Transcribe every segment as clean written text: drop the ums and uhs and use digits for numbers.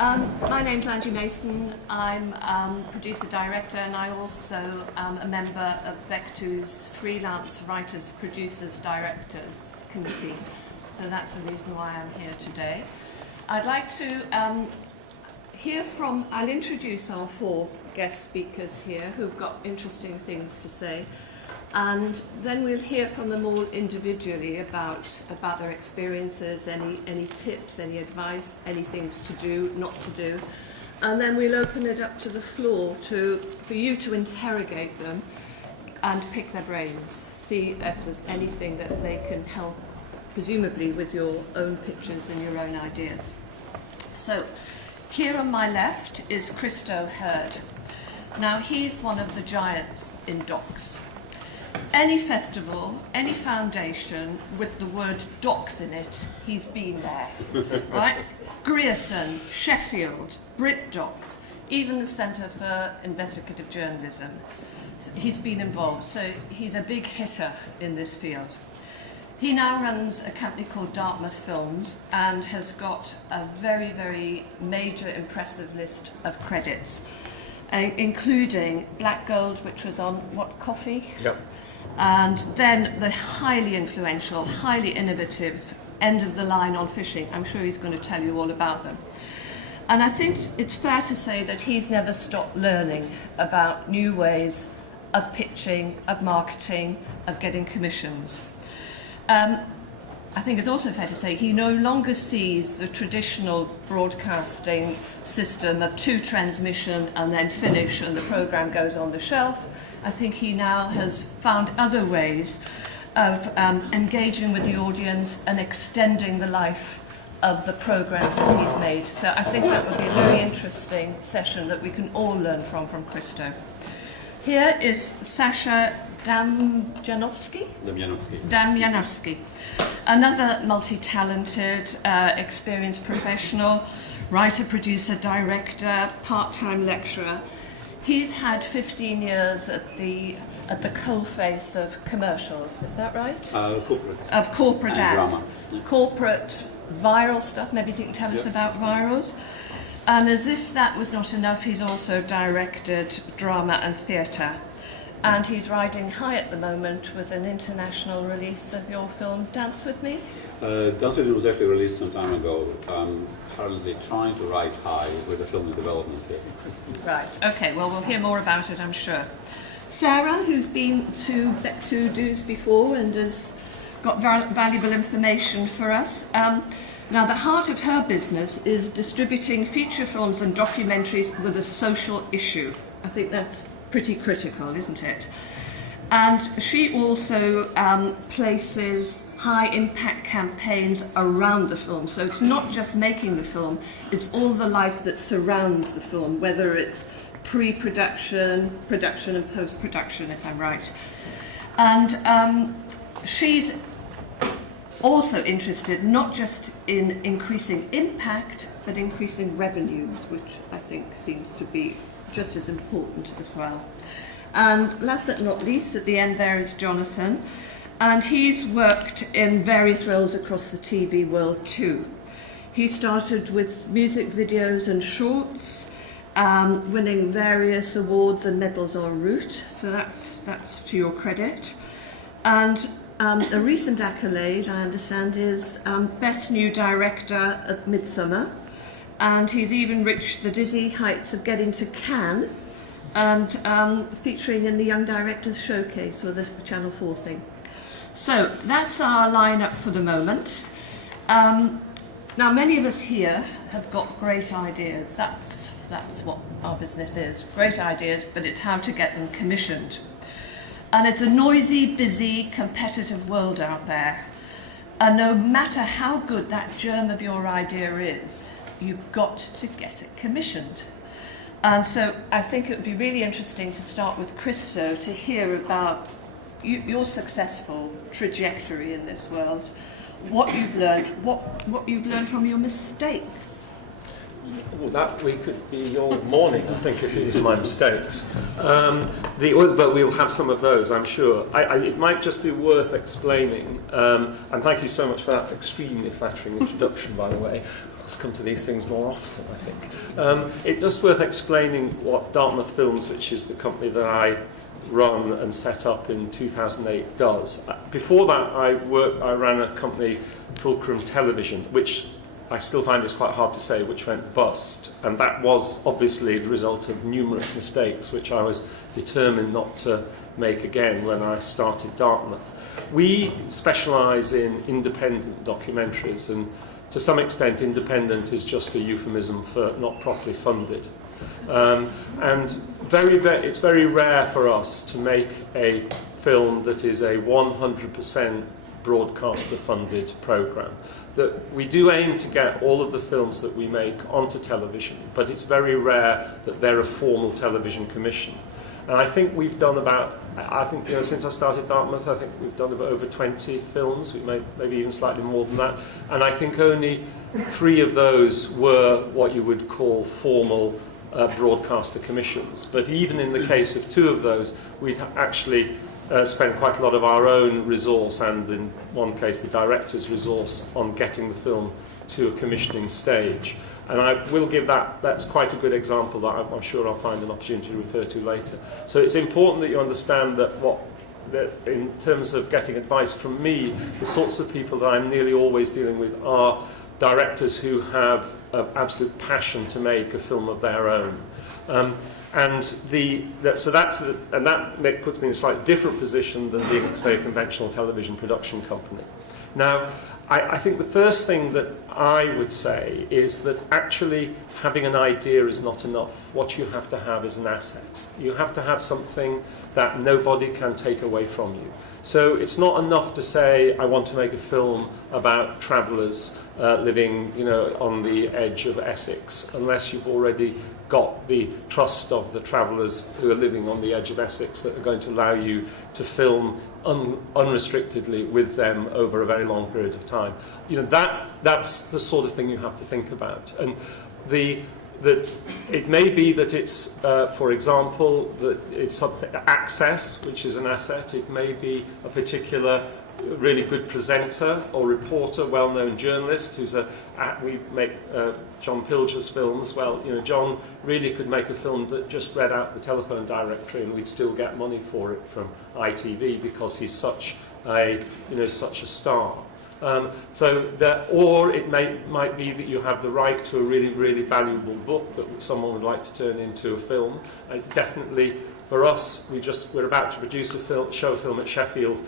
My name's Angie Mason. I'm producer-director, and I also am a member of Bectu's Freelance Writers, Producers, Directors Committee. So that's the reason why I'm here today. I'd like to I'll introduce our four guest speakers here who've got interesting things to say. And then we'll hear from them all individually about their experiences, any tips, any advice, any things to do, not to do. And then we'll open it up to the floor for you to interrogate them and pick their brains, see if there's anything that they can help, presumably with your own pictures and your own ideas. So here on my left is Christo Hurd. Now he's one of the giants in docs. Any festival, any foundation with the word docs in it, he's been there, right? Grierson, Sheffield, Brit Docs, even the Centre for Investigative Journalism. He's been involved, so he's a big hitter in this field. He now runs a company called Dartmouth Films and has got a very, very major, impressive list of credits, including Black Gold, which was on, Coffee? Yep. And then the highly influential, highly innovative End of the Line on Fishing. I'm sure he's going to tell you all about them. And I think it's fair to say that he's never stopped learning about new ways of pitching, of marketing, of getting commissions. I think it's also fair to say he no longer sees the traditional broadcasting system of two transmission and then finish and the programme goes on the shelf. I think he now has found other ways of engaging with the audience and extending the life of the programmes that he's made. So I think that will be a very interesting session that we can all learn from Christo. Here is Sasha Damjanovsky, another multi-talented, experienced professional, writer, producer, director, part-time lecturer. He's had 15 years at the coalface of commercials, is that right? Corporate. Of corporate and ads. Drama. Corporate viral stuff, maybe you can tell us about virals. And as if that was not enough, he's also directed drama and theatre. And he's riding high at the moment with an international release of your film, Dance With Me? Dance With Me was actually released some time ago. I'm currently trying to ride high with a film in development here. Right, okay, well, we'll hear more about it, I'm sure. Sarah, who's been to Bectu Do's before and has got valuable information for us. Now, the heart of her business is distributing feature films and documentaries with a social issue. I think that's pretty critical, isn't it? And she also places high-impact campaigns around the film. So it's not just making the film, it's all the life that surrounds the film, whether it's pre-production, production and post-production, if I'm right. And she's also interested not just in increasing impact, but increasing revenues, which I think seems to be just as important as well. And last but not least, at the end there is Jonathan, and he's worked in various roles across the TV world too. He started with music videos and shorts, winning various awards and medals en route, so that's to your credit. And a recent accolade, I understand, is Best New Director at Midsummer, and he's even reached the dizzy heights of getting to Cannes and featuring in the Young Directors Showcase with the Channel 4 thing. So that's our lineup for the moment. Now, many of us here have got great ideas. That's what our business is, great ideas, but it's how to get them commissioned. And it's a noisy, busy, competitive world out there. And no matter how good that germ of your idea is, you've got to get it commissioned. And so I think it would be really interesting to start with Christo to hear about your successful trajectory in this world, what you've learned, what you've learned from your mistakes. Well, that week could be your morning, I think, if it was my mistakes. But we'll have some of those, I'm sure. It might just be worth explaining, and thank you so much for that extremely flattering introduction, by the way. Let's come to these things more often, I think. It's just worth explaining what Dartmouth Films, which is the company that I run and set up in 2008, does. Before that, I ran a company, Fulcrum Television, which I still find is quite hard to say, which went bust. And that was obviously the result of numerous mistakes, which I was determined not to make again when I started Dartmouth. We specialise in independent documentaries, and to some extent independent is just a euphemism for not properly funded. And it's very rare for us to make a film that is a 100% broadcaster funded programme. That we do aim to get all of the films that we make onto television, but it's very rare that they're a formal television commission. And I think we've done since I started Dartmouth, I think we've done about over 20 films. We maybe even slightly more than that. And I think only 3 of those were what you would call formal broadcaster commissions. But even in the case of 2 of those, we'd actually spent quite a lot of our own resource, and in one case the director's resource, on getting the film to a commissioning stage. And I will give that's quite a good example that I'm sure I'll find an opportunity to refer to later. So it's important that you understand that in terms of getting advice from me, the sorts of people that I'm nearly always dealing with are directors who have an absolute passion to make a film of their own. That puts me in a slightly different position than being, say, a conventional television production company. Now, I think the first thing that I would say is that actually having an idea is not enough. What you have to have is an asset. You have to have something that nobody can take away from you. So it's not enough to say, I want to make a film about travellers living, on the edge of Essex, unless you've already got the trust of the travellers who are living on the edge of Essex that are going to allow you to film unrestrictedly with them over a very long period of time. That's the sort of thing you have to think about. And it may be that it's, for example, that it's something access, which is an asset. It may be a particular really good presenter or reporter, well-known journalist we make John Pilger's films. Well, John really could make a film that just read out the telephone directory and we'd still get money for it from ITV because he's such a star. Or it might be that you have the right to a really, really valuable book that someone would like to turn into a film. And definitely for us, we're about to produce show a film at Sheffield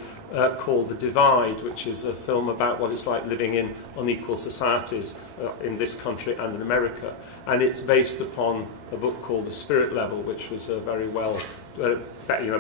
called The Divide, which is a film about what it's like living in unequal societies in this country and in America. And it's based upon a book called The Spirit Level, which was a very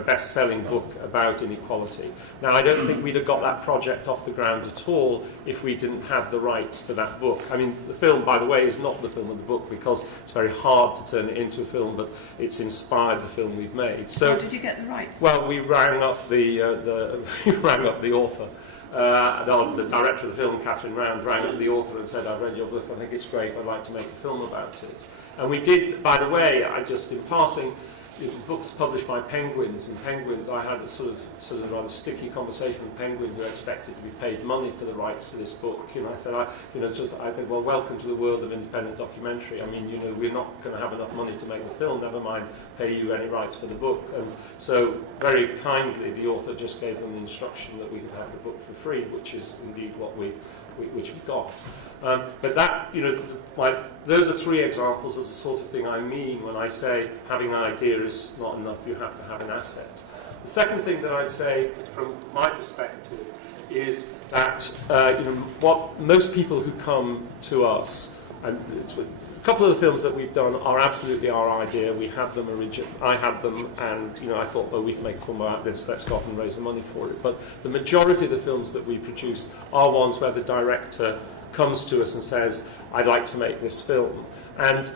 best-selling book about inequality. Now, I don't think we'd have got that project off the ground at all if we didn't have the rights to that book. I mean, the film, by the way, is not the film of the book because it's very hard to turn it into a film, but it's inspired the film we've made. So, how did you get the rights? Well, we rang up the author. The director of the film, Catherine Round, rang up the author and said, I've read your book, I think it's great, I'd like to make a film about it. And we did, by the way, in passing, the book's published by Penguins, and Penguins, I had a sort of rather sticky conversation with Penguin who expected to be paid money for the rights to this book. I said, well, welcome to the world of independent documentary. I mean, we're not going to have enough money to make the film, never mind pay you any rights for the book. And so, very kindly, the author just gave them the instruction that we could have the book for free, which is indeed what we got. But that, those are 3 examples of the sort of thing I mean when I say having an idea is not enough, you have to have an asset. The second thing that I'd say, from my perspective, is that what most people who come to us, and a couple of the films that we've done are absolutely our idea. We had them I had them, and I thought, well, we can make a film about this. Let's go off and raise the money for it. But the majority of the films that we produce are ones where the director comes to us and says, I'd like to make this film. And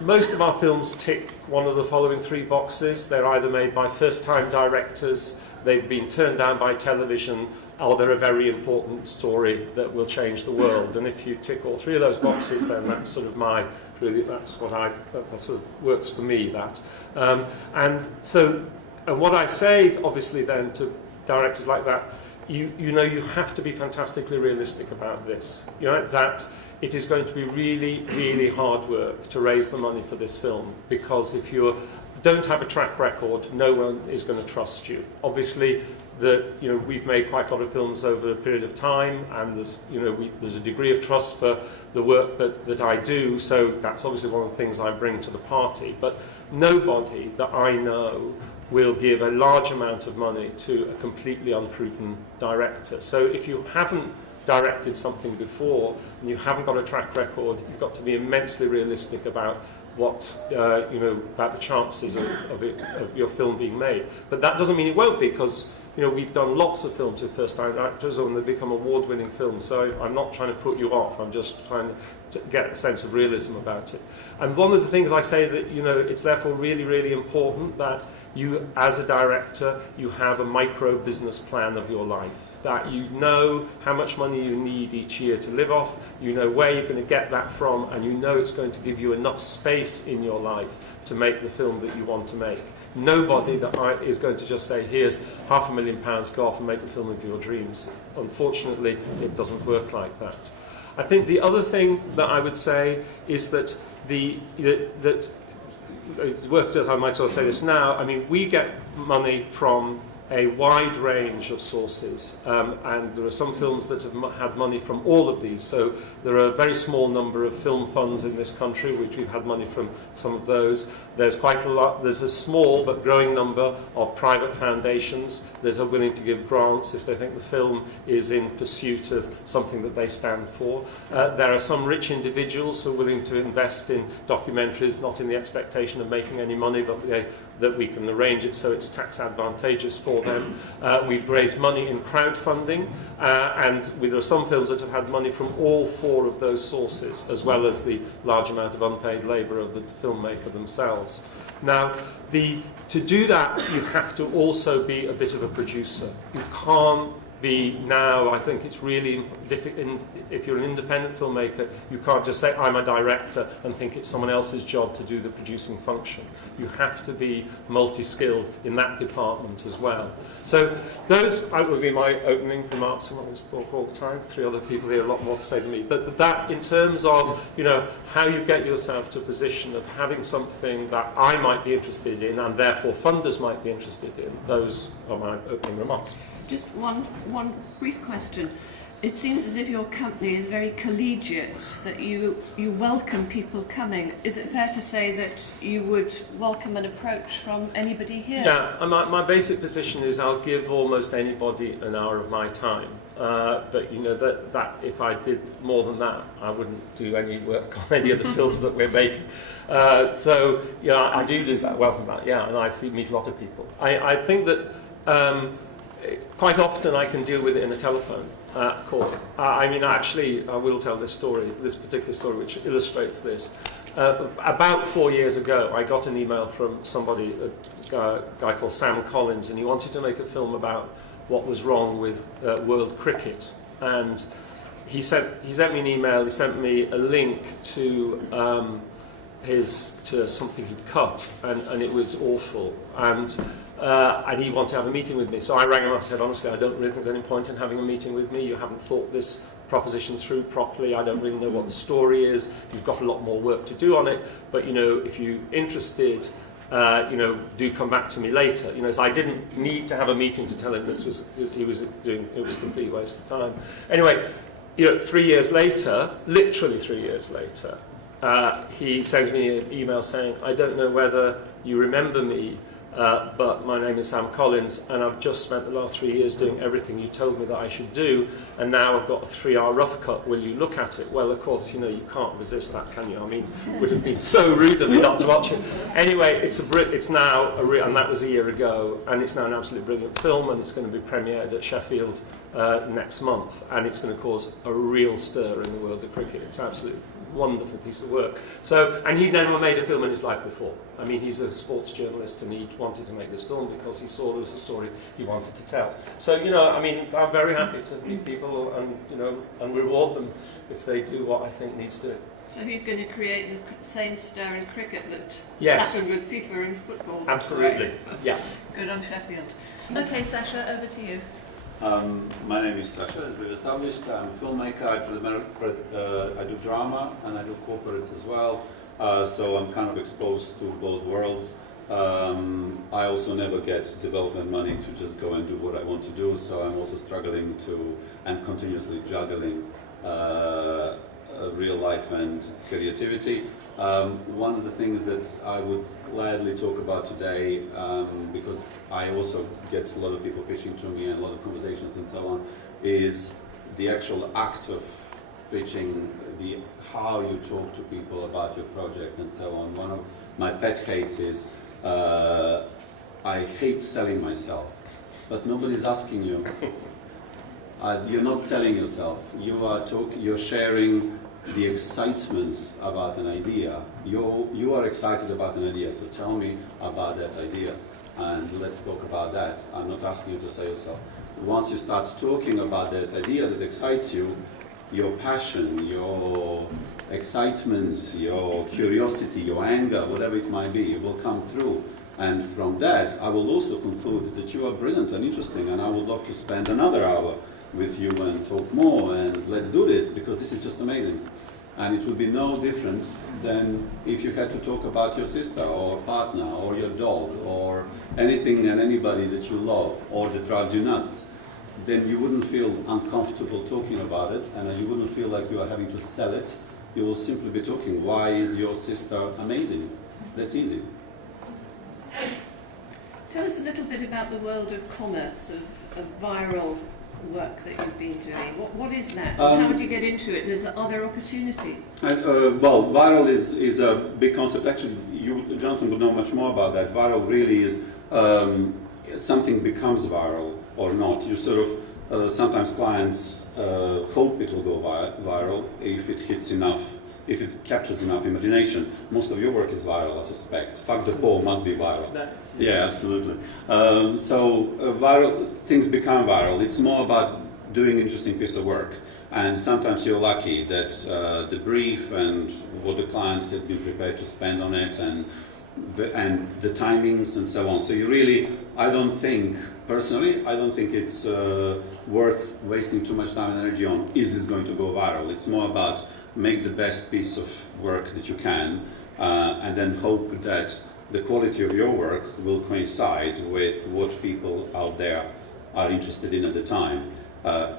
most of our films tick one of the following 3 boxes. They're either made by first-time directors, they've been turned down by television, or they're a very important story that will change the world. And if you tick all 3 of those boxes, then that's sort of that sort of works for me, that. And what I say, obviously, then, to directors like that, you have to be fantastically realistic about this. That it is going to be really, really hard work to raise the money for this film, because if you don't have a track record, no one is going to trust you. Obviously, we've made quite a lot of films over a period of time, and there's a degree of trust for the work that I do, so that's obviously one of the things I bring to the party. But nobody that I know will give a large amount of money to a completely unproven director. So if you haven't directed something before and you haven't got a track record, you've got to be immensely realistic about what about the chances of your film being made. But that doesn't mean it won't be, because we've done lots of films with first-time directors and they become award-winning films. So I'm not trying to put you off. I'm just trying to get a sense of realism about it. And one of the things I say that it's therefore really, really important that you, as a director, you have a micro business plan of your life. That you know how much money you need each year to live off, you know where you're going to get that from, and you know it's going to give you enough space in your life to make the film that you want to make. Nobody is going to just say, here's £500,000, go off and make the film of your dreams. Unfortunately, it doesn't work like that. I think the other thing that I would say is that it's worth just, I might as well say this now, I mean, we get money from a wide range of sources, and there are some films that have had money from all of these. So there are a very small number of film funds in this country, which we've had money from some of those. There's quite a lot, there's a small but growing number of private foundations that are willing to give grants if they think the film is in pursuit of something that they stand for. There are some rich individuals who are willing to invest in documentaries, not in the expectation of making any money, but that we can arrange it so it's tax advantageous for them. We've raised money in crowdfunding, and there are some films that have had money from all four of those sources, as well as the large amount of unpaid labour of the filmmaker themselves. Now, to do that, you have to also be a bit of a producer. You can't be now, I think it's really difficult, if you're an independent filmmaker, you can't just say, I'm a director, and think it's someone else's job to do the producing function. You have to be multi-skilled in that department as well. So those would be my opening remarks. I want to talk all the time. 3 other people here, a lot more to say than me. But that, in terms of, how you get yourself to a position of having something that I might be interested in, and therefore funders might be interested in, those are my opening remarks. Just one brief question. It seems as if your company is very collegiate, that you welcome people coming. Is it fair to say that you would welcome an approach from anybody here? Yeah, my basic position is I'll give almost anybody an hour of my time. But that if I did more than that, I wouldn't do any work on any of the films that we're making. So I do that, welcome that, yeah, and I meet a lot of people. I think that quite often I can deal with it in a telephone call. Actually, I will tell this particular story, which illustrates this. About 4 years ago, I got an email from somebody, a guy called Sam Collins, and he wanted to make a film about what was wrong with world cricket. And he sent me an email, he sent me a link to something he'd cut, and it was awful. And he wanted to have a meeting with me. So I rang him up and said, honestly, I don't really think there's any point in having a meeting with me. You haven't thought this proposition through properly. I don't really know what the story is. You've got a lot more work to do on it. But, if you're interested, do come back to me later. So I didn't need to have a meeting to tell him it was a complete waste of time. Anyway, 3 years later, literally 3 years later, he sends me an email saying, I don't know whether you remember me, but my name is Sam Collins, and I've just spent the last 3 years doing everything you told me that I should do, and now I've got a 3-hour rough cut. Will you look at it? Well, of course, you can't resist that, can you? It would have been so rude of me not to watch it. Anyway, it's now and that was a year ago, and it's now an absolutely brilliant film, and it's going to be premiered at Sheffield next month, and it's going to cause a real stir in the world of cricket. It's absolutely wonderful piece of work. So, and he'd never made a film in his life before. He's a sports journalist, and he wanted to make this film because he saw there was a story he wanted to tell. So, I'm very happy to meet people and reward them if they do what I think needs doing. So he's going to create the same stir in cricket that happened with FIFA and football. Absolutely, Right. yeah. Good on Sheffield. Okay, Sasha, over to you. My name is Sasha, as we've established. I'm a filmmaker. I do drama and I do corporates as well. So I'm kind of exposed to both worlds. I also never get development money to just go and do what I want to do. So I'm also struggling to and continuously juggling real life and creativity. One of the things that I would gladly talk about today, because I also get a lot of people pitching to me and a lot of conversations and so on, is the actual act of pitching, how you talk to people about your project and so on. One of my pet hates is, I hate selling myself, but nobody's asking you. You're not selling yourself. You're sharing the excitement about an idea. You are excited about an idea, so tell me about that idea and let's talk about that. I'm not asking you to sell yourself. Once you start talking about that idea that excites you, your passion, your excitement, your curiosity, your anger, whatever it might be, will come through. And from that, I will also conclude that you are brilliant and interesting, and I would love to spend another hour with you and talk more, and let's do this, because this is just amazing. And it would be no different than if you had to talk about your sister or partner or your dog or anything and anybody that you love or that drives you nuts. Then you wouldn't feel uncomfortable talking about it, and you wouldn't feel like you are having to sell it. You will simply be talking, why is your sister amazing? That's easy. Tell us a little bit about the world of commerce, of viral work that you've been doing. What is that? How do you get into it? Are there opportunities? Well, viral is a big concept. Actually, Jonathan would know much more about that. Viral really is something becomes viral or not. You sort of, sometimes clients hope it will go viral if it hits enough, if it captures enough imagination. Most of your work is viral, I suspect. Fuck the Poor must be viral. Yeah, absolutely. Viral things become viral. It's more about doing an interesting piece of work. And sometimes you're lucky that the brief and what the client has been prepared to spend on it and the timings and so on. So you really, personally, I don't think it's worth wasting too much time and energy on, is this going to go viral? It's more about make the best piece of work that you can and then hope that the quality of your work will coincide with what people out there are interested in at the time.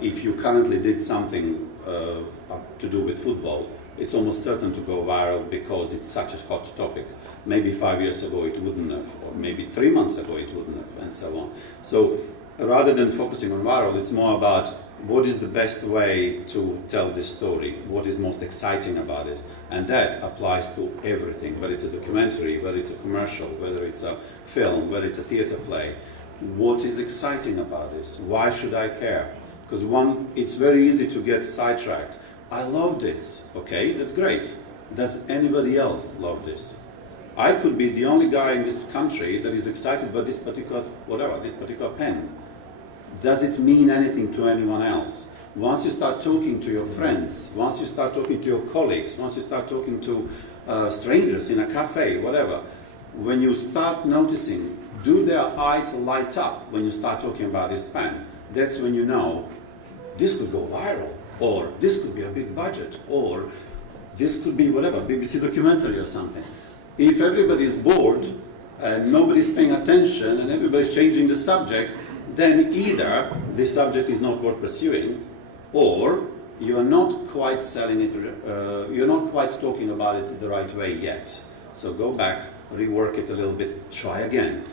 If you currently did something to do with football, it's almost certain to go viral because it's such a hot topic. Maybe 5 years ago it wouldn't have, or maybe 3 months ago it wouldn't have, and so on. So rather than focusing on viral, it's more about what is the best way to tell this story, what is most exciting about it. And that applies to everything, whether it's a documentary, whether it's a commercial, whether it's a film, whether it's a theater play. What is exciting about this? Why should I care? Because it's very easy to get sidetracked. I love this. Okay, that's great. Does anybody else love this? I could be the only guy in this country that is excited about this particular, this particular pen. Does it mean anything to anyone else? Once you start talking to your friends, once you start talking to your colleagues, once you start talking to strangers in a cafe, whatever, when you start noticing, do their eyes light up when you start talking about this pen? That's when you know this could go viral, or this could be a big budget, or this could be whatever, BBC documentary or something. If everybody is bored and nobody's paying attention and everybody's changing the subject, then either this subject is not worth pursuing, or you're not quite selling it, you're not quite talking about it the right way yet. So go back, rework it a little bit, try again.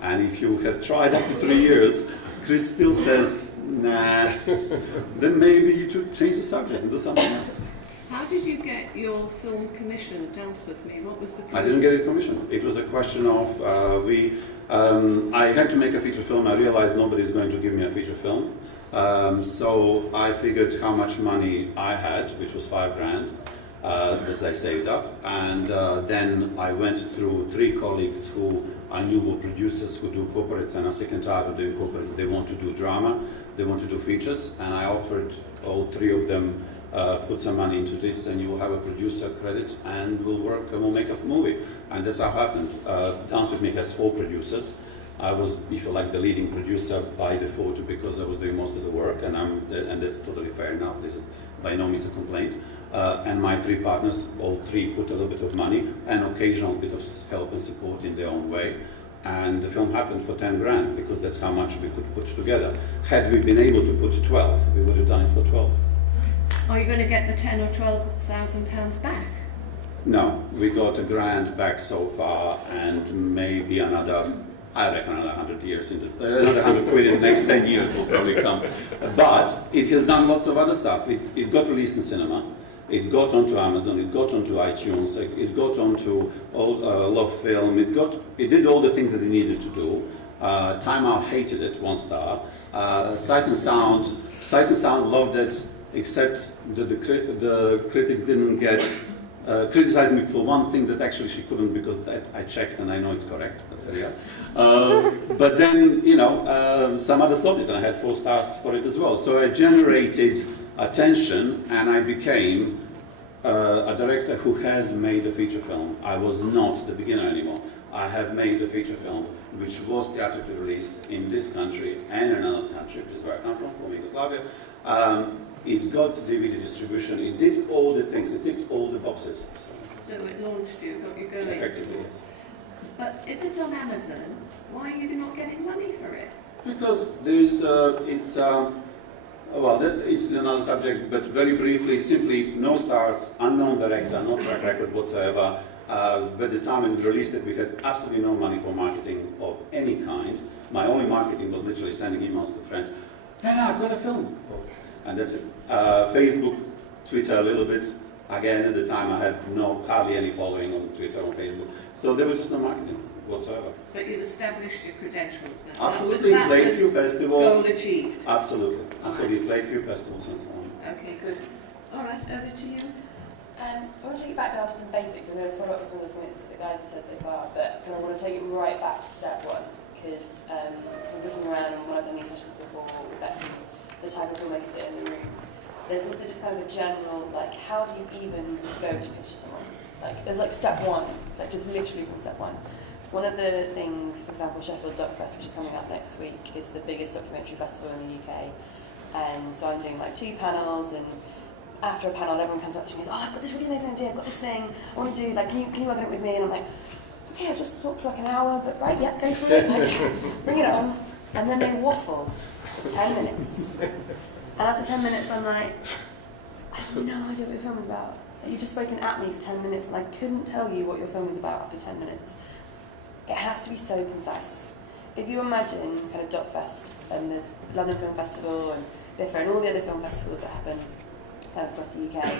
And if you have tried after 3 years, Chris still says, nah, then maybe you should change the subject and do something else. How did you get your film commissioned, Dance With Me? What was the problem? I didn't get it commissioned. It was a question of, I had to make a feature film. I realized nobody's going to give me a feature film. So I figured how much money I had, which was $5,000, as I saved up. And then I went through 3 colleagues who I knew were producers who do corporates, and are sick and tired of doing corporates. They want to do drama, they want to do features, and I offered all 3 of them, put some money into this and you will have a producer credit and we'll work and we'll make a movie. And that's how it happened. Dance With Me has 4 producers. I was, if you like, the leading producer by default because I was doing most of the work, and that's totally fair enough. This is by no means a complaint. And my 3 partners, all 3 put a little bit of money and occasional bit of help and support in their own way. And the film happened for 10 grand because that's how much we could put together. Had we been able to put 12, we would have done it for 12. Are you going to get the 10 or 12,000 pounds back? No, we got a grand back so far, and maybe another, I reckon another 100 years, another 100 quid in the next 10 years will probably come. But it has done lots of other stuff. It got released in cinema. It got onto Amazon, it got onto iTunes, it got onto Love Film, it did all the things that it needed to do. Time Out hated it, 1 star. Sight and Sound loved it, except that the critic didn't get, criticized me for one thing that actually she couldn't, because I checked and I know it's correct. But, yeah. But then, some others loved it, and I had 4 stars for it as well. So I generated attention, and I became a director who has made a feature film. I was not the beginner anymore. I have made a feature film which was theatrically released in this country and in another country, which is where I come from Yugoslavia. It got DVD distribution, it did all the things, it ticked all the boxes. So it launched you, got you going. Effectively, yes. But if it's on Amazon, why are you not getting money for it? Because there is, well, it's another subject, but very briefly, simply no stars, unknown director, no track record whatsoever. By the time we released it, we had absolutely no money for marketing of any kind. My only marketing was literally sending emails to friends, and I've got a film. And that's it. Facebook, Twitter a little bit. Again, at the time I had hardly any following on Twitter or Facebook. So there was just no marketing whatsoever. But you've established your credentials then? Absolutely, played a few festivals. Goal achieved? Absolutely, absolutely. Played a few festivals and so on. Okay, good. All right, over to you. I want to take it back down to some basics. I'm going to follow up with some of the points that the guys have said so far, but I want to take it right back to step 1, because I'm looking around, and when I've done these sessions before with Bectu, the type of filmmakers that are in the room, there's also just kind of a general, like, how do you even go to pitch to someone? Like, there's like step 1, like just literally from step 1. One of the things, for example, Sheffield Doc Fest, which is coming up next week, is the biggest documentary festival in the UK. And so I'm doing like 2 panels, and after a panel, everyone comes up to me and goes, oh, I've got this really amazing idea, I've got this thing, I want to do, like, can you work on it with me? And I'm like, okay, I'll just talk for like an hour, but right, yeah, go for it, like, bring it on. And then they waffle for 10 minutes. And after 10 minutes, I'm like, I have no idea what your film is about. You've just spoken at me for 10 minutes, and I couldn't tell you what your film is about after 10 minutes. It has to be so concise. If you imagine kind of DocFest, and there's London Film Festival and BIFA and all the other film festivals that happen kind of across the UK,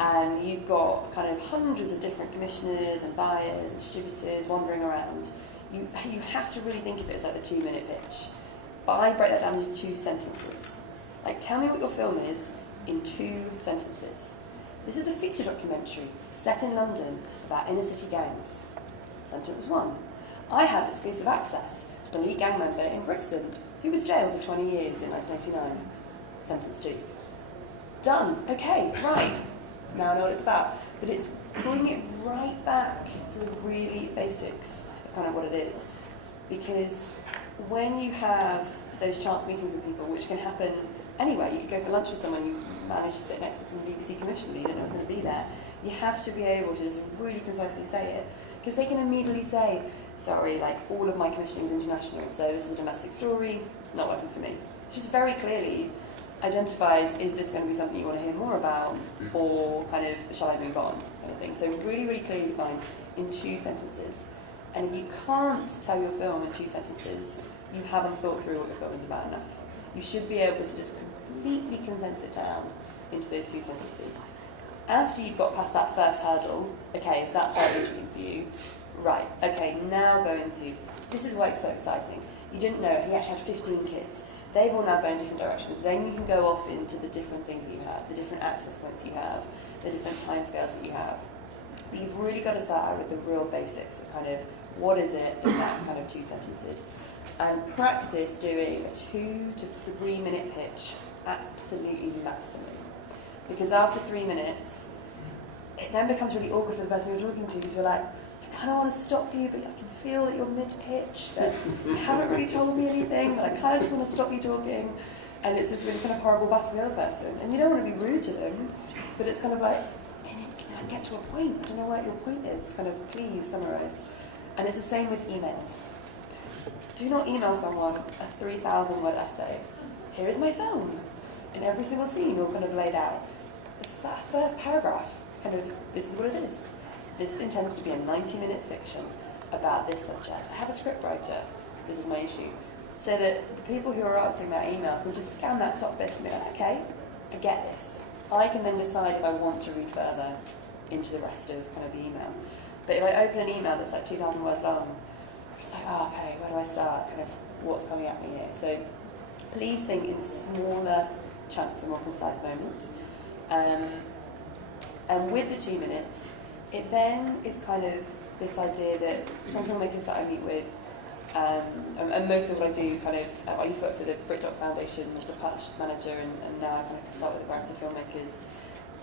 and you've got kind of hundreds of different commissioners and buyers and distributors wandering around, you have to really think of it as like the 2-minute pitch. But I break that down into 2 sentences. Like, tell me what your film is in 2 sentences. This is a feature documentary set in London about inner city gangs. Sentence 1. I had exclusive access to the lead gang member in Brixton, who was jailed for 20 years in 1989. Sentence 2. Done. Okay, right. Now I know what it's about. But it's bringing it right back to the really basics of kind of what it is. Because when you have those chance meetings with people, which can happen anywhere, you could go for lunch with someone, you manage to sit next to some BBC commissioner, you don't know what's going to be there. You have to be able to just really concisely say it. Because they can immediately say, sorry, like, all of my commissioning is international, so this is a domestic story, not working for me. It just very clearly identifies, is this going to be something you want to hear more about, or kind of, shall I move on, kind of thing. So really, really clearly defined in 2 sentences. And if you can't tell your film in 2 sentences, you haven't thought through what your film is about enough. You should be able to just completely condense it down into those 2 sentences. After you've got past that first hurdle, okay, is that slightly interesting for you? Right, okay, now go into, this is why it's so exciting. You didn't know, he actually had 15 kids. They've all now gone in different directions. Then you can go off into the different things that you have, the different access points you have, the different timescales that you have. But you've really got to start out with the real basics of kind of, what is it in that kind of 2 sentences? And practice doing a 2 to 3 minute pitch, absolutely maximum. Because after 3 minutes, it then becomes really awkward for the person you're talking to, because you're like, kind of want to stop you, but I can feel that you're mid-pitch, but you haven't really told me anything, but I kind of just want to stop you talking. And it's this really kind of horrible battle with the other person. And you don't want to be rude to them, but it's kind of like, can I get to a point? I don't know what your point is. Kind of, please summarise. And it's the same with emails. Do not email someone a 3,000-word essay. Here is my film. In every single scene, all kind of laid out. The first paragraph, kind of, this is what it is. This intends to be a 90-minute fiction about this subject. I have a scriptwriter. This is my issue. So that the people who are answering that email will just scan that top bit and be like, okay, I get this. I can then decide if I want to read further into the rest of kind of the email. But if I open an email that's like 2,000 words long, I'm just like, oh, okay, where do I start? Kind of what's coming at me here? So please think in smaller chunks and more concise moments. And with the 2 minutes, it then is kind of this idea that some filmmakers that I meet with, and most of what I do kind of, I used to work for the BritDoc Foundation as a partnership manager, and now I kind of consult with grants and filmmakers.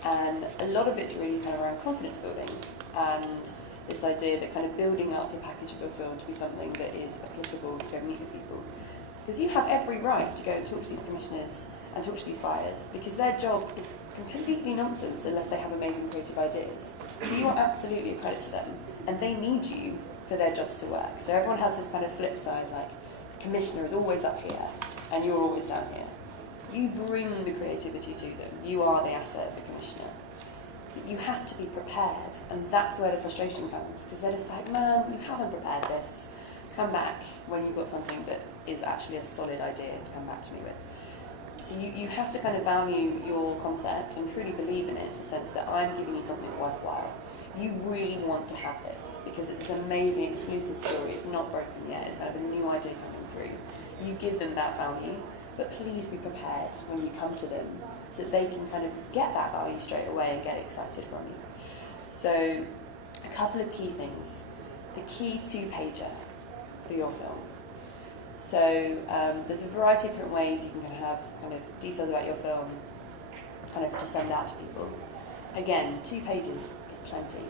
And a lot of it's really kind of around confidence building and this idea that kind of building up the package of your film to be something that is applicable to go meet with people. Because you have every right to go and talk to these commissioners and talk to these buyers, because their job is completely nonsense unless they have amazing creative ideas. So you are absolutely a credit to them, and they need you for their jobs to work. So everyone has this kind of flip side, like the commissioner is always up here and you're always down here. You bring the creativity to them. You are the asset of the commissioner. But you have to be prepared, and that's where the frustration comes, because they're just like, man, you haven't prepared this. Come back when you've got something that is actually a solid idea to come back to me with. So you have to kind of value your concept and truly believe in it, in the sense that I'm giving you something worthwhile. You really want to have this because it's this amazing exclusive story. It's not broken yet. It's kind of a new idea coming through. You give them that value, but please be prepared when you come to them so that they can kind of get that value straight away and get excited from you. So a couple of key things. The key 2-pager for your film. So there's a variety of different ways you can kind of have kind of details about your film kind of to send out to people. Again, 2 pages is plenty.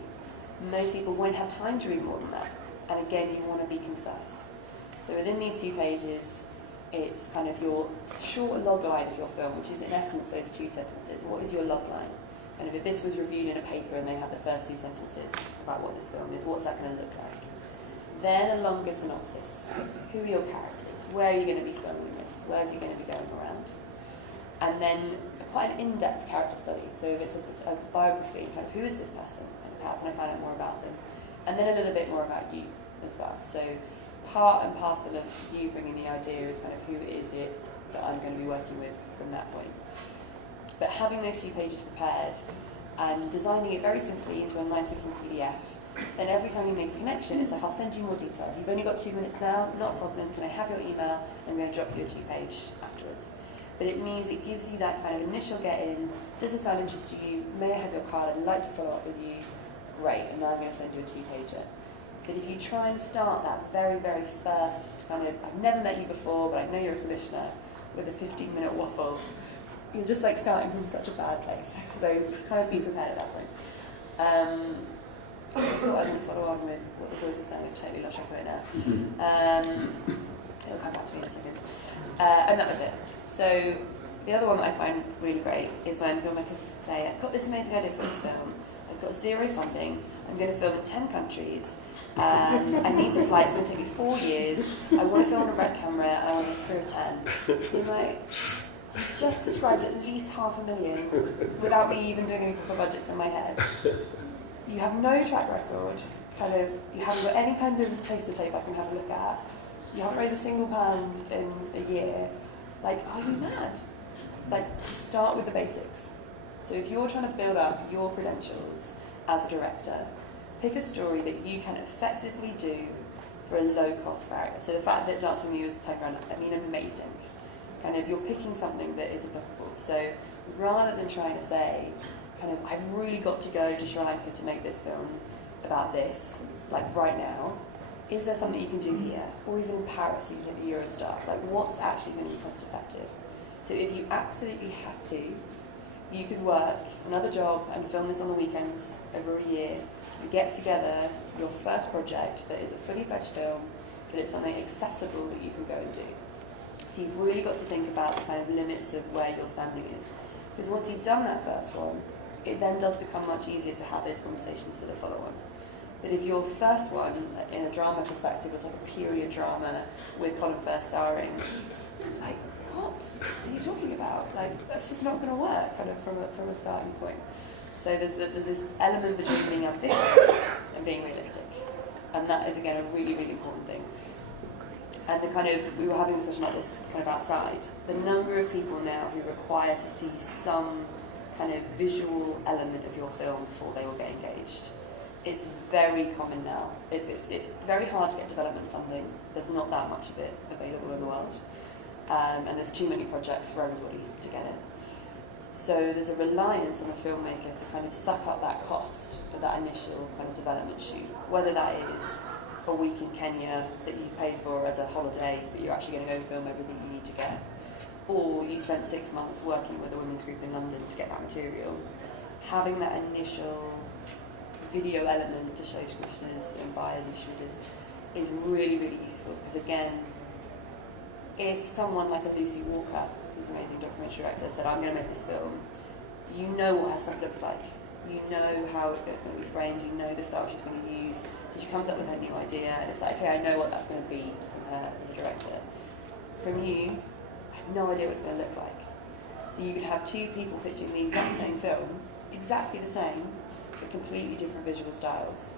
Most people won't have time to read more than that. And again, you want to be concise. So within these 2 pages, it's kind of your short log line of your film, which is in essence those 2 sentences. What is your log line? And if this was reviewed in a paper and they had the first 2 sentences about what this film is, what's that going to look like? Then a longer synopsis. Who are your characters? Where are you going to be filming this? Where's he going to be going around? And then quite an in-depth character study. So if it's a biography, kind of who is this person? And how can I find out more about them? And then a little bit more about you as well. So part and parcel of you bringing the idea is kind of who is it that I'm going to be working with from that point. But having those 2 pages prepared and designing it very simply into a nice looking PDF, then every time you make a connection, it's like, I'll send you more details. You've only got 2 minutes now, not a problem. Can I have your email? I'm going to drop you a 2-page afterwards. But it means it gives you that kind of initial get-in. Does this sound interesting to you? May I have your card? I'd like to follow up with you. Great, and now I'm going to send you a 2-pager. But if you try and start that very, very first kind of, I've never met you before, but I know you're a commissioner, with a 15-minute waffle, you're just like starting from such a bad place. So kind of be prepared at that point. I thought I was going to follow on with what the boys were saying. I've totally lost track of it now. It'll come back to me in a second. And that was it. So the other one that I find really great is when filmmakers say, I've got this amazing idea for this film. I've got 0 funding. I'm going to film in 10 countries. I need to fly. It's going to take me 4 years. I want to film on a red camera. And I want a crew of 10. I'm like, you've just described at least $500,000 without me even doing any proper budgets in my head. You have no track record. Kind of, you haven't got any kind of taster tape I can have a look at. You haven't raised a single pound in a year. Like, are you mad? Like, start with the basics. So if you're trying to build up your credentials as a director, pick a story that you can effectively do for a low-cost barrier. So the fact that Dancing with You is $10,000, I mean, amazing. Kind of, you're picking something that is applicable. So rather than trying to say, kind of, I've really got to go to Sri Lanka to make this film about this, like right now, is there something you can do here? Or even in Paris, you can take a Eurostar. Like, what's actually going to be cost effective? So if you absolutely had to, you could work another job and film this on the weekends over a year, You get together your first project that is a fully fledged film, but it's something accessible that you can go and do. So you've really got to think about the kind of limits of where your standing is. Because once you've done that first one, it then does become much easier to have those conversations for the follow-on. But if your first one, in a drama perspective, was like a period drama with Colin Firth starring, it's like, what are you talking about? Like, that's just not going to work, kind of from a starting point. So there's this element between being ambitious and being realistic, and that is again a really, really important thing. And we were having a discussion about this kind of outside. The number of people now who require to see some kind of visual element of your film before they will get engaged. It's very common now. It's very hard to get development funding. There's not that much of it available in the world. And there's too many projects for everybody to get in. So there's a reliance on a filmmaker to kind of suck up that cost of that initial kind of development shoot, whether that is a week in Kenya that you've paid for as a holiday, but you're actually going to go film everything you need to get, or you spent 6 months working with a women's group in London to get that material. Having that initial video element to show to commissioners and buyers and distributors is really, really useful, because again, if someone like a Lucy Walker, who's an amazing documentary director, said, I'm going to make this film, you know what her stuff looks like. You know how it's going to be framed, you know the style she's going to use. So she comes up with her new idea, and it's like, okay, I know what that's going to be from her as a director. From you, I have no idea what it's going to look like. So you could have two people pitching the exact same film, exactly the same, but completely different visual styles.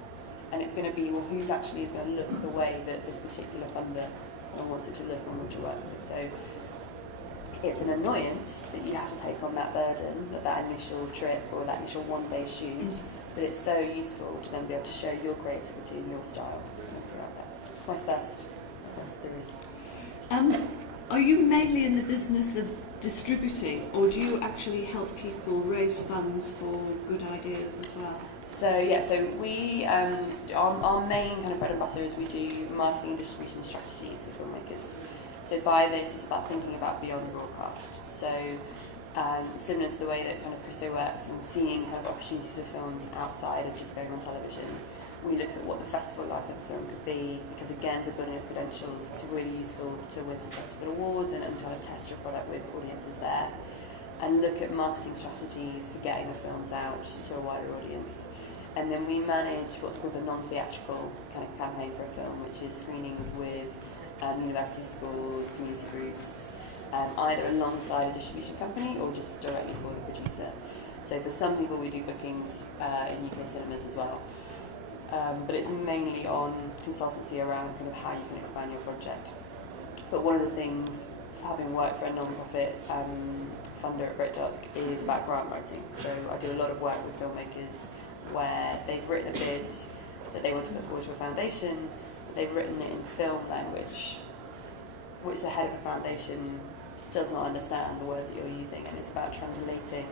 And it's going to be, well, who's actually is going to look the way that this particular funder wants it to look and want to work with. So it's an annoyance that you have to take on that burden of that initial trip or that initial one-day shoot, but it's so useful to then be able to show your creativity and your style throughout that. It's my first theory. Are you mainly in the business of distributing, or do you actually help people raise funds for good ideas as well? So we, our main kind of bread and butter is we do marketing and distribution strategies for filmmakers. So by this, it's about thinking about beyond broadcast. So similar to the way that kind of Christo works and seeing kind of opportunities of films outside of just going on television, we look at what the festival life of a film could be, because again, for building up credentials, it's really useful to win some festival awards and to test your product with audiences there, and look at marketing strategies for getting the films out to a wider audience. And then we manage what's called the non-theatrical kind of campaign for a film, which is screenings with university schools, community groups, either alongside a distribution company or just directly for the producer. So for some people we do bookings in UK cinemas as well. But it's mainly on consultancy around kind of how you can expand your project. But one of the things, having worked for a non-profit funder at BritDoc, is about grant writing. So I do a lot of work with filmmakers where they've written a bid that they want to put forward to a foundation, but they've written it in film language, which the head of a foundation does not understand the words that you're using, and it's about translating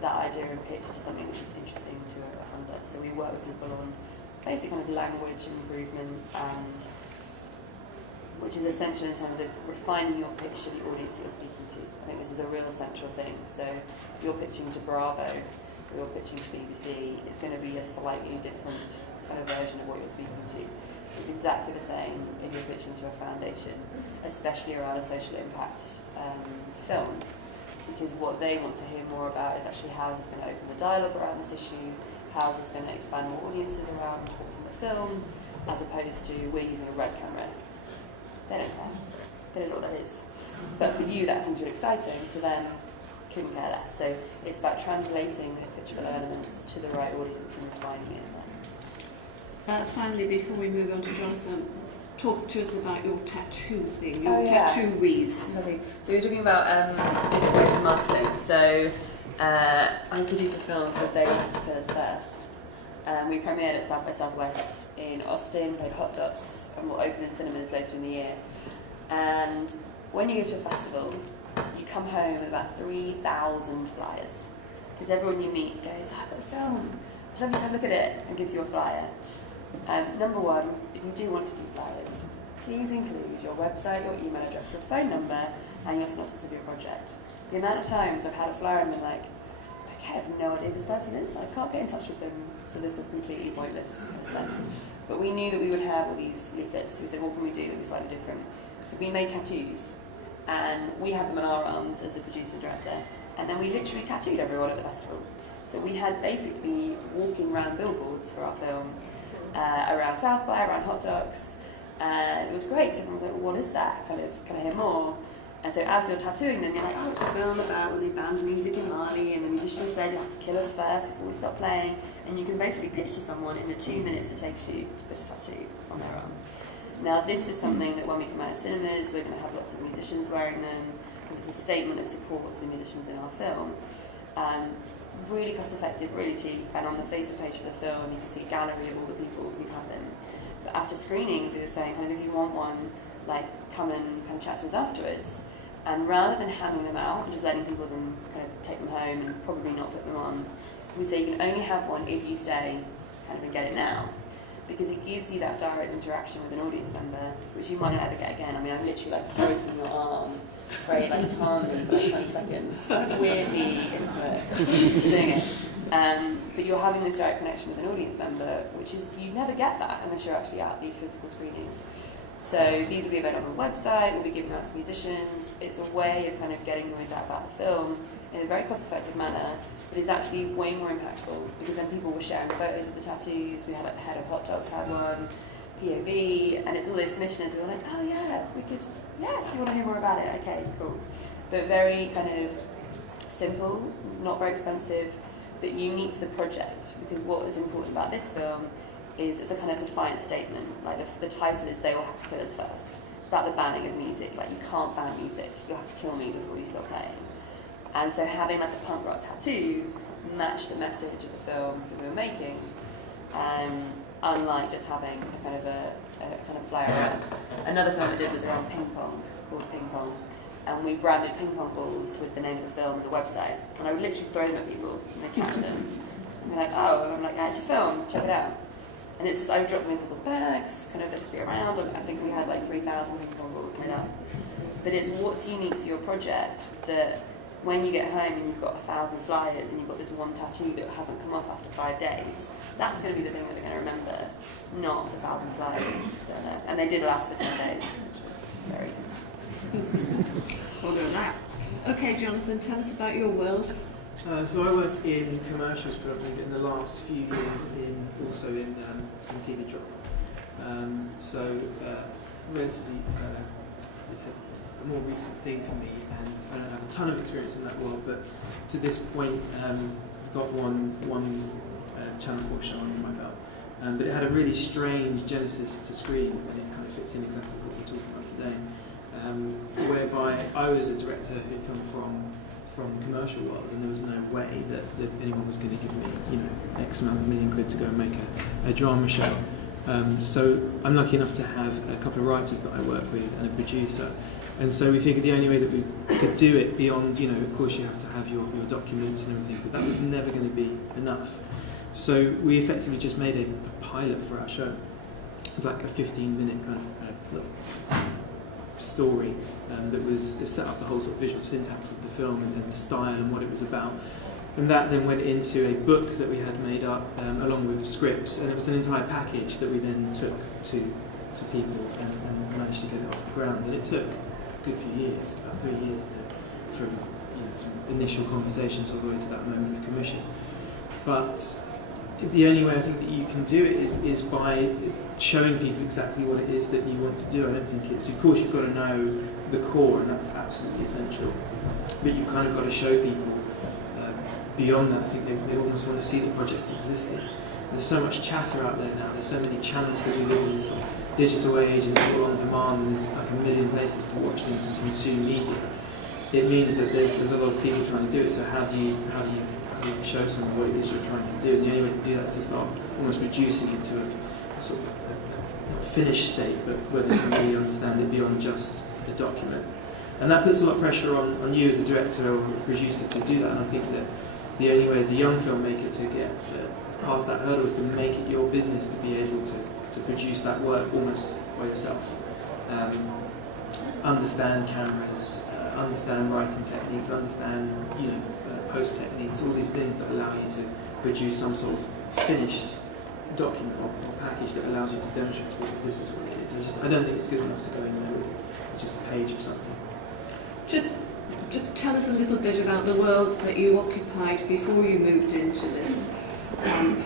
that idea and pitch to something which is interesting to a funder. So we work with people on basic kind of language improvement, and which is essential in terms of refining your pitch to the audience that you're speaking to. I think this is a real central thing. So if you're pitching to Bravo, or you're pitching to BBC, it's going to be a slightly different kind of version of what you're speaking to. It's exactly the same if you're pitching to a foundation, especially around a social impact film, because what they want to hear more about is actually how is this going to open the dialogue around this issue, how is this going to expand more audiences around what's in the film, as opposed to we're using a red camera. They don't care. They don't know what that is. But for you, that seems really exciting. To them, couldn't care less. So it's about translating those pitchable elements to the right audience and refining it. Finally, before we move on to Jonathan, talk to us about your tattoo thing, your tattoo wreath. So we're talking about different ways of marketing. So I produced a film called They Were Caterpillars First. We premiered at South by Southwest in Austin, played Hot Docs, and we'll open in cinemas later in the year. And when you go to a festival, you come home with about 3,000 flyers, because everyone you meet goes, I've got this film, I'd love you to have a look at it, and gives you a flyer. Number one, if you do want to do flyers, please include your website, your email address, your phone number, and your synopsis of your project. The amount of times I've had a flyer and been like, I okay, I have no idea who this person is, I can't get in touch with them, so this was completely pointless kind of spend. But we knew that we would have all these leaflets, so we said, what can we do that would be slightly different? So we made tattoos, and we had them on our arms as a producer and director, and then we literally tattooed everyone at the festival. So we had basically walking around billboards for our film, around South by, around hot dogs, and it was great, because everyone was like, well, what is that? Can I hear more? And so as you're tattooing them, you're like, oh, it's a film about when they banned music in Mali, and the musician said you have to kill us first before we stop playing, and you can basically pitch to someone in the 2 minutes it takes you to put a tattoo on their arm. Now this is something that when we come out of cinemas, we're going to have lots of musicians wearing them, because it's a statement of support to the musicians in our film. Really cost effective, really cheap, and on the Facebook page for the film you can see a gallery of all the people who've had them. But after screenings we were saying, kind of, if you want one, like, come and kind of chat to us afterwards. And rather than handing them out and just letting people then kind of take them home and probably not put them on, we say you can only have one if you stay kind of and get it now. Because it gives you that direct interaction with an audience member, which you might not ever get again. I mean, I'm literally like stroking your arm, very like calmly for like 20 seconds. It's like weirdly intimate doing it. But you're having this direct connection with an audience member, which is, you never get that unless you're actually at these physical screenings. So these will be available on the website, we'll be giving out to musicians. It's a way of kind of getting noise out about the film in a very cost-effective manner, but it's actually way more impactful, because then people were sharing photos of the tattoos. We had, like, the head of Hot Dogs had one, POV, and it's all those commissioners who were like, oh yeah, we could, yes, you want to hear more about it, okay, cool. But very kind of simple, not very expensive, but unique to the project, because what is important about this film is it's a kind of defiant statement. Like the title is They Will Have to Kill Us First. It's about the banning of music. Like, you can't ban music, you have to kill me before you stop playing. And so having like a punk rock tattoo matched the message of the film that we were making, unlike just having a kind of flyer around. Another film I did was around ping pong, called Ping Pong, and we branded ping pong balls with the name of the film and the website, and I would literally throw them at people and they'd catch them. And they're like, oh, and I'm like, yeah, it's a film, check it out. And it's just, I would drop them in people's bags, kind of they'd just be around, and I think we had like 3,000 ping pong balls made up. But it's what's unique to your project that when you get home and you've got 1,000 flyers and you've got this one tattoo that hasn't come off after 5 days, that's going to be the thing that they're going to remember, not the 1,000 flyers. And they did last for 10 days, which was very good. Well done that. Okay, Jonathan, tell us about your world. So I work in commercials probably in the last few years, also in TV drama. Relatively, it's a more recent thing for me, and I don't have a ton of experience in that world, but to this point, I've got one Channel 4 show under my belt. But it had a really strange genesis to screen, and it kind of fits in exactly what we're talking about today, whereby I was a director who'd come from the commercial world, and there was no way that anyone was going to give me, X amount of million quid to go and make a drama show. So I'm lucky enough to have a couple of writers that I work with and a producer. And so we figured the only way that we could do it beyond, of course you have to have your documents and everything, but that was never going to be enough. So we effectively just made a pilot for our show. It was like a 15-minute kind of little story that was set up the whole sort of visual syntax of the film and the style and what it was about. And that then went into a book that we had made up along with scripts, and it was an entire package that we then took to people and managed to get it off the ground. And it took a good few years, about 3 years from initial conversations all the way to that moment of commission. But the only way I think that you can do it is by showing people exactly what it is that you want to do. I don't think it's, of course you've got to know the core, and that's absolutely essential, but you've kind of got to show people beyond that. I think they almost want to see the project existing. There's so much chatter out there now, there's so many channels because we live in this digital age and it's all on demand, and there's like a million places to watch things and consume media. It means that there's a lot of people trying to do it, so how do you show someone what it is you're trying to do? And the only way to do that is to start almost reducing it to a sort of a finished state, but where they can really understand it beyond just a document. And that puts a lot of pressure on you as a director or a producer to do that, and I think that the only way as a young filmmaker to get past that hurdle is to make it your business to be able to produce that work almost by yourself. Understand cameras, understand writing techniques, understand post techniques, all these things that allow you to produce some sort of finished document or package that allows you to demonstrate to people this is what it is. I don't think it's good enough to go in there with just a page of something. Just tell us a little bit about the world that you occupied before you moved into this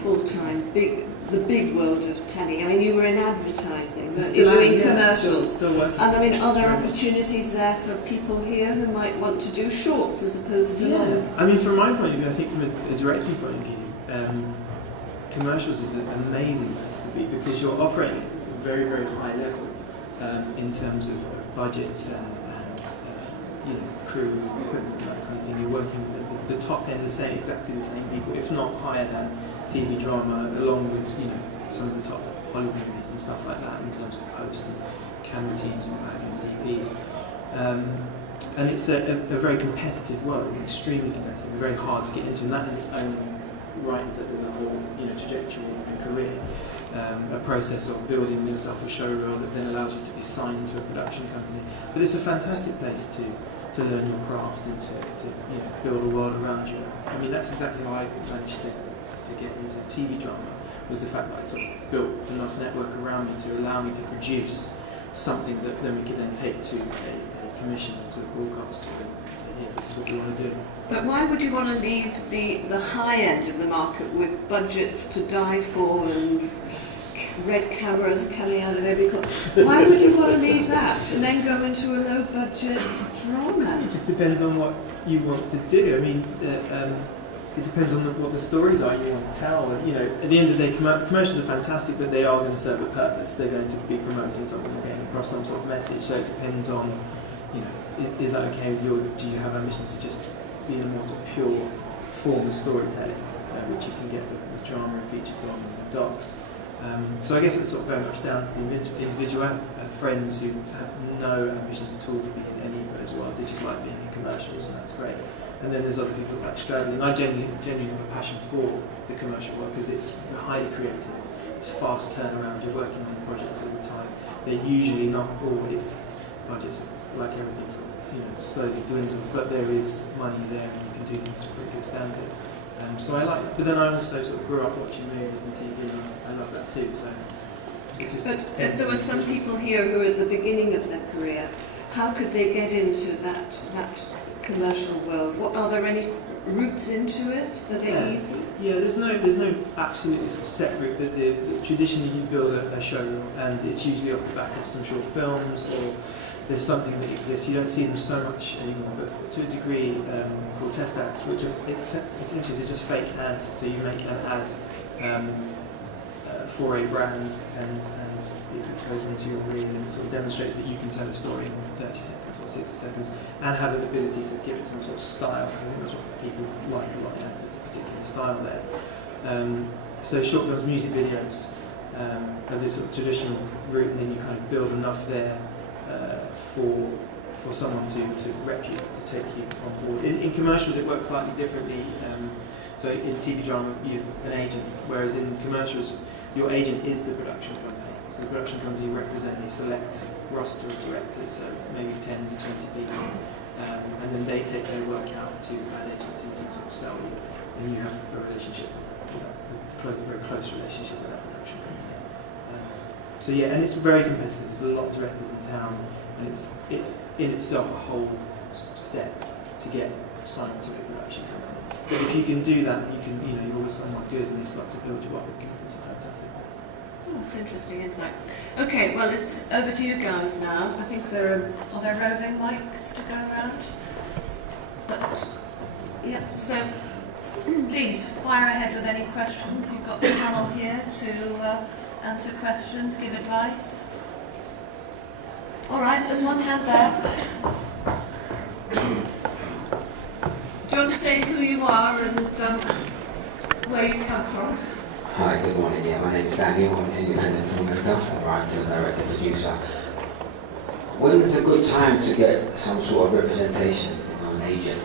full-time, the big world of telling. I mean, you were in advertising, but you're doing commercials. Still working. And I mean, are there opportunities there for people here who might want to do shorts as opposed to long? I mean, from my point of view, I think from a directing point of view, commercials is an amazing place to be because you're operating at a very, very high level in terms of budgets and crews, equipment, that kind of thing. You're working with the top end, exactly the same people, if not higher than TV drama, along with some of the top Hollywood movies and stuff like that in terms of post and camera teams and DPs. And it's a very competitive world, extremely competitive, very hard to get into, and that in its own right is a whole trajectory of a career. A process of building yourself a showreel that then allows you to be signed to a production company. But it's a fantastic place to learn your craft and to build a world around you. I mean, that's exactly how I managed to get into TV drama, was the fact that I sort of built enough network around me to allow me to produce something that then we could then take to a commission, to a broadcaster, and say, yeah, this is what we want to do. But why would you want to leave the high end of the market with budgets to die for and red cameras coming out of every corner? Why would you want to leave that and then go into a low budget drama? It just depends on what you want to do. I mean, it depends on what the stories are you want to tell. And, at the end of the day, commercials are fantastic, but they are going to serve a purpose. They're going to be promoting something and getting across some sort of message. So it depends on, is that okay with you? Do you have ambitions to just be in a more sort of pure form of storytelling, which you can get with drama and feature film and docs? So I guess it's sort of very much down to the individual. I have friends who have no ambitions at all to be in any of those worlds. They just like being in commercials, and that's great. And then there's other people like straddling. I genuinely have a passion for the commercial work because it's highly creative. It's fast turnaround. You're working on projects all the time. They're usually not always budgets like everything sort of slowly dwindle, but there is money there and you can do things to a pretty good standard. So I like, but then I also sort of grew up watching movies and TV, and I love that too. So. But if there were some people here who are at the beginning of their career, how could they get into that commercial world? What are there any routes into it that are easy? Yeah, there's no absolutely sort of set route. But traditionally you build a showreel, and it's usually off the back of some short films or there's something that exists. You don't see them so much anymore, but to a degree called test ads, which are essentially they're just fake ads. So you make an ad for a brand, and it goes into your reel and sort of demonstrates that you can tell a story in 30 seconds or 60 seconds and have an ability to give it some sort of style. I think that's what people like a lot in ads, it's a particular style there. So short films, music videos are this sort of traditional route, and then you kind of build enough there for someone to rep you, to take you on board. In commercials it works slightly differently. So in TV drama you have an agent, whereas in commercials your agent is the production company. So the production company represent a select roster of directors, so maybe 10 to 20 people, and then they take their work out to ad agencies and sort of sell you, and you have a relationship, a very close relationship with that production company. So yeah, and it's very competitive. There's a lot of directors in town, and it's in itself a whole step to get signed to a production company. But if you can do that, you're always somewhat good, and they start to build you up. It's fantastic. Oh, that's interesting insight. Okay, well, it's over to you guys now. I think are there roving mics to go around? But yeah, so please fire ahead with any questions. You've got the panel here to answer questions, give advice. All right, there's one hand there. Do you want to say who you are and where you come from? Hi, good morning. Yeah, my name is Daniel. I'm an independent filmmaker, a writer, director, producer. When's a good time to get some sort of representation, an agent?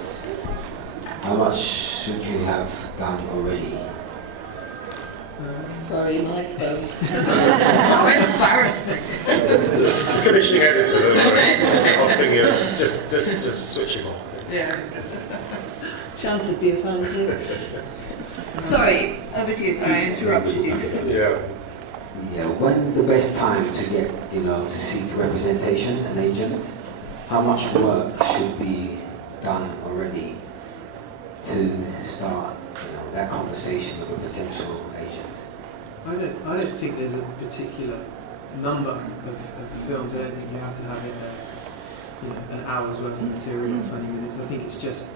How much should you have done already? Sorry, my phone. How embarrassing. It's a finishing editor, offering you just switching off. Yeah. Chance of being found here. Sorry, over to you. Sorry, I interrupted you. Yeah. Yeah, when's the best time to get, to seek representation, an agent? How much work should be done already to start, that conversation with a potential agent? I don't think there's a particular number of films. I don't think you have to have it, an hour's worth of material, 20 minutes. I think it's just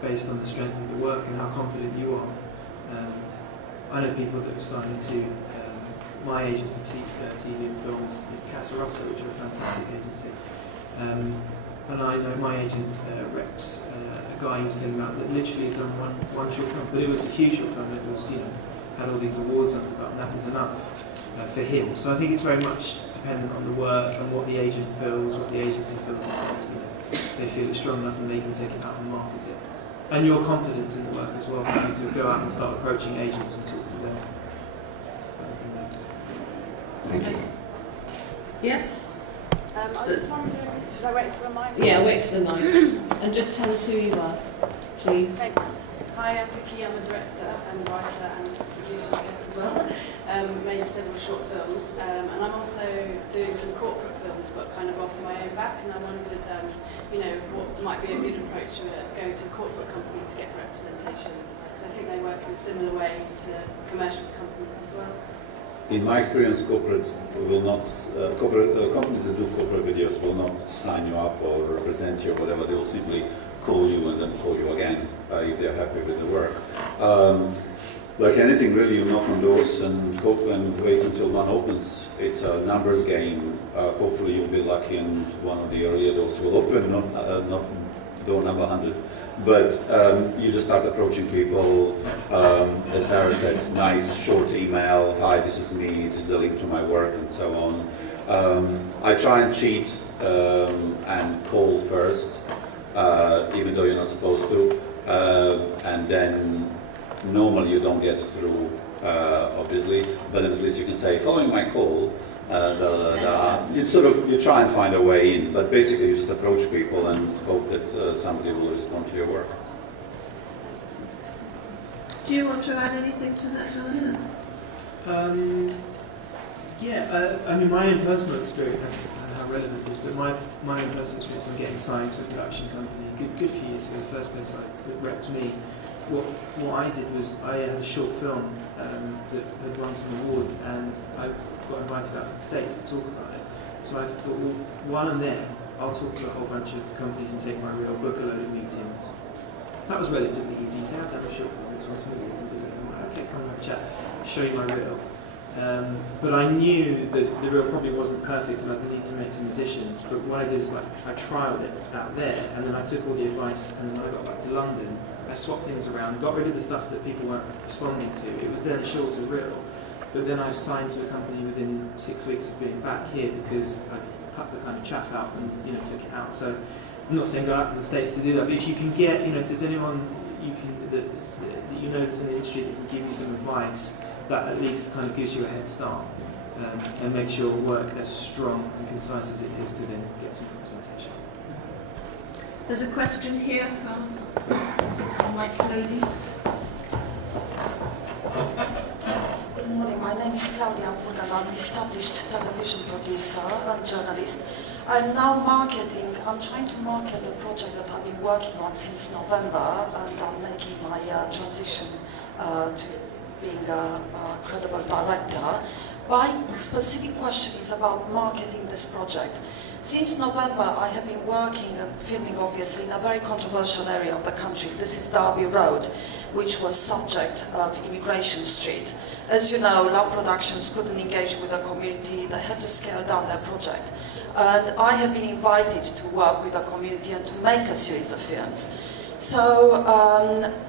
based on the strength of the work and how confident you are. I know people that have signed to my agent for TV and films, Casa Rossa, which are a fantastic agency. And I know my agent reps a guy who's saying about that literally had done one short film, but it was a huge short film. It was, had all these awards on it, and that was enough for him. So I think it's very much dependent on the work and what the agent feels, what the agency feels. They feel it's strong enough and they can take it out and market it. And your confidence in the work as well, for you to go out and start approaching agents and talk to them. Thank you. Yes? I was just wondering, should I wait for a mic? Yeah, wait for the mic. And just tell us who you are, please. Thanks. Hi, I'm Vicky. I'm a director and writer and producer, I guess, as well. Made several short films. And I'm also doing some corporate films, but kind of off my own back. And I wondered, what might be a good approach to going to a corporate company to get representation? Because I think they work in a similar way to commercials companies as well. In my experience, corporates will not, companies that do corporate videos will not sign you up or represent you or whatever. They will simply call you and then call you again if they're happy with the work. Like anything really, you knock on doors and wait until one opens. It's a numbers game. Hopefully you'll be lucky and one of the earlier doors will open, not door number 100. But you just start approaching people. As Sarah said, nice short email. Hi, this is me. This is a link to my work, and so on. I try and cheat and call first, even though you're not supposed to. And then normally you don't get through, obviously. But then at least you can say, following my call. You try and find a way in, but basically you just approach people and hope that somebody will respond to your work. Do you want to add anything to that, Jonathan? My own personal experience, and how relevant it is, but my own personal experience on getting signed to a production company, good few years ago, the first place that repped me, what I did was I had a short film that had won some awards, and I got invited out to the States to talk about it. So I thought, well, while I'm there, I'll talk to a whole bunch of companies and take my reel, book a load of meetings. That was relatively easy. So I had to have a short film, this one, some awards, and do it. I'm like, okay, come and have a chat, show you my reel. But I knew that the reel probably wasn't perfect and I'd need to make some additions. But what I did is I trialled it out there, and then I took all the advice, and then I got back to London. I swapped things around, got rid of the stuff that people weren't responding to. It was then a shorter reel. But then I signed to a company within 6 weeks of being back here because I cut the kind of chaff out and took it out. So I'm not saying go out to the States to do that, but if you can get, if there's anyone that that's in the industry that can give you some advice, that at least kind of gives you a head start and makes your work as strong and concise as it is to then get some representation. There's a question here from Mike Lady. Good morning, my name is Claudia Morgan. I'm an established television producer and journalist. I'm trying to market a project that I've been working on since November, and I'm making my transition to being a credible director. My specific question is about marketing this project. Since November, I have been working and filming, obviously, in a very controversial area of the country. This is Derby Road, which was subject of Immigration Street. As you know, Love Productions couldn't engage with the community. They had to scale down their project. And I have been invited to work with the community and to make a series of films. So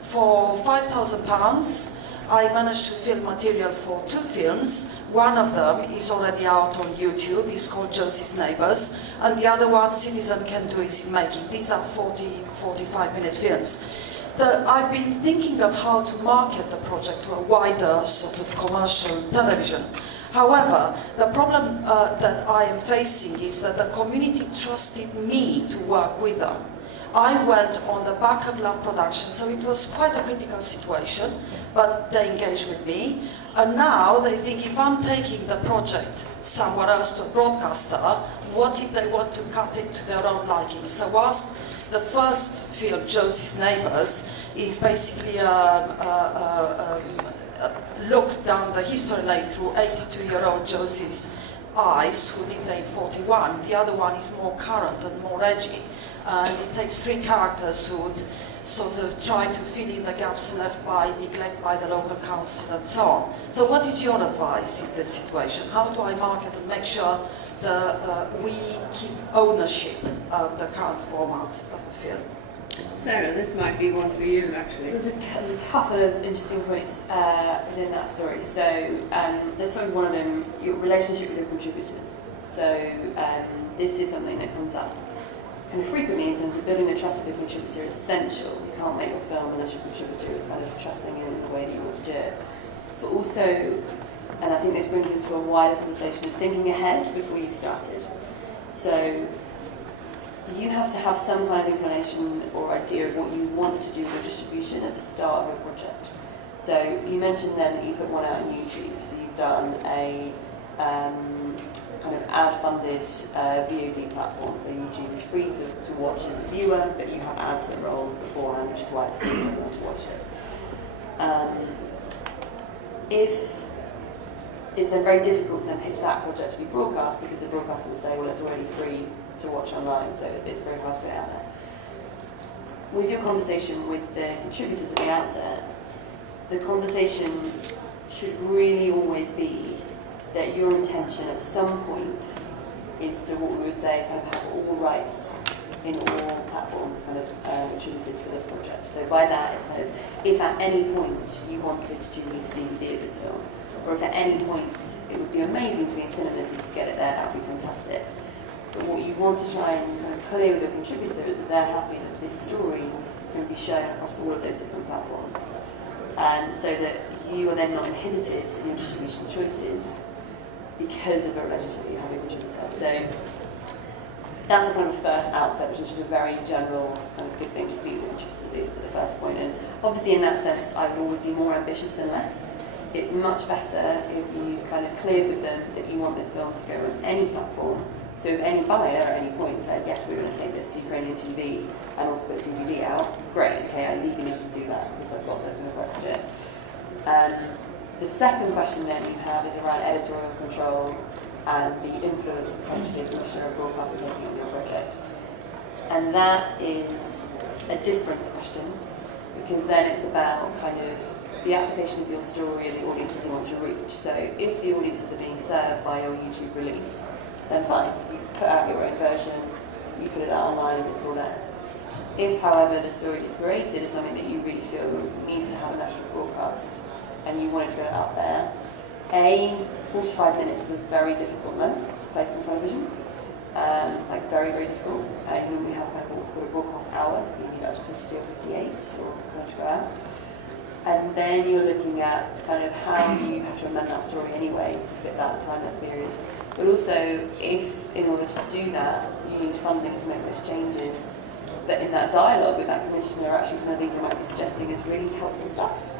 for £5,000, I managed to film material for 2 films. One of them is already out on YouTube. It's called Josie's Neighbours. And the other one, Citizen Can Do, is in making. These are 45-minute films. I've been thinking of how to market the project to a wider sort of commercial television. However, the problem that I am facing is that the community trusted me to work with them. I went on the back of Love Production, so it was quite a critical situation, but they engaged with me. And now they think if I'm taking the project somewhere else to a broadcaster, what if they want to cut it to their own liking? So whilst the first film, Josie's Neighbours, is basically a look down the history lane through 82-year-old Josie's eyes, who lived there in 41. The other one is more current and more edgy. And it takes three characters who would sort of try to fill in the gaps left by neglect by the local council and so on. So what is your advice in this situation? How do I market and make sure that we keep ownership of the current format of the film? Sarah, this might be one for you, actually. So there's a couple of interesting points within that story. So there's sort of one of them, your relationship with your contributors. So this is something that comes up kind of frequently in terms of building the trust with your contributor is essential. You can't make your film unless your contributor is kind of trusting in the way that you want to do it. But also, and I think this brings into a wider conversation of thinking ahead before you started. So you have to have some kind of inclination or idea of what you want to do for distribution at the start of a project. So you mentioned then that you put one out on YouTube, so you've done a kind of ad-funded VOD platform. So YouTube is free to watch as a viewer, but you have ads that roll beforehand, which is why it's free if you want to watch it. If it's then very difficult to then pitch that project to be broadcast, because the broadcaster will say, well, it's already free to watch online, so it's very hard to put it out there. With your conversation with the contributors at the outset, the conversation should really always be that your intention at some point is to, what we would say, kind of have all rights in all platforms kind of attributed to this project. So by that, it's kind of, if at any point you wanted to release a DVD of this film, or if at any point it would be amazing to be in cinemas, if you could get it there, that would be fantastic. But what you want to try and kind of clear with your contributor is that they're happy that this story can be shown across all of those different platforms. And so that you are then not inhibited in your distribution choices because of a relationship that you have with your contributor. So that's the kind of first outset, which is just a very general kind of good thing to speak with contributors at the first point. And obviously in that sense, I would always be more ambitious than less. It's much better if you've kind of cleared with them that you want this film to go on any platform. So if any buyer at any point said, yes, we're going to take this for Ukrainian TV and also put the DVD out, great, okay, I legally can do that because I've got the kind of rights to it. The second question then you have is around editorial control and the influence potentially of the commissioner of broadcasters taking on your project. And that is a different question, because then it's about kind of the application of your story and the audiences you want to reach. So if the audiences are being served by your YouTube release, then fine, you've put out your own version, you put it out online and it's all there. If, however, the story you created is something that you really feel needs to have a national broadcast and you want it to go out there, 45 minutes is a very difficult length to place on television, like very, very difficult. You normally have kind of what's called a broadcast hour, so you need up to 52 or 58 or kind of to go out. And then you're looking at kind of how you have to amend that story anyway to fit that time-length period. But also, if in order to do that, you need funding to make those changes, but in that dialogue with that commissioner, actually some of the things they might be suggesting is really helpful stuff.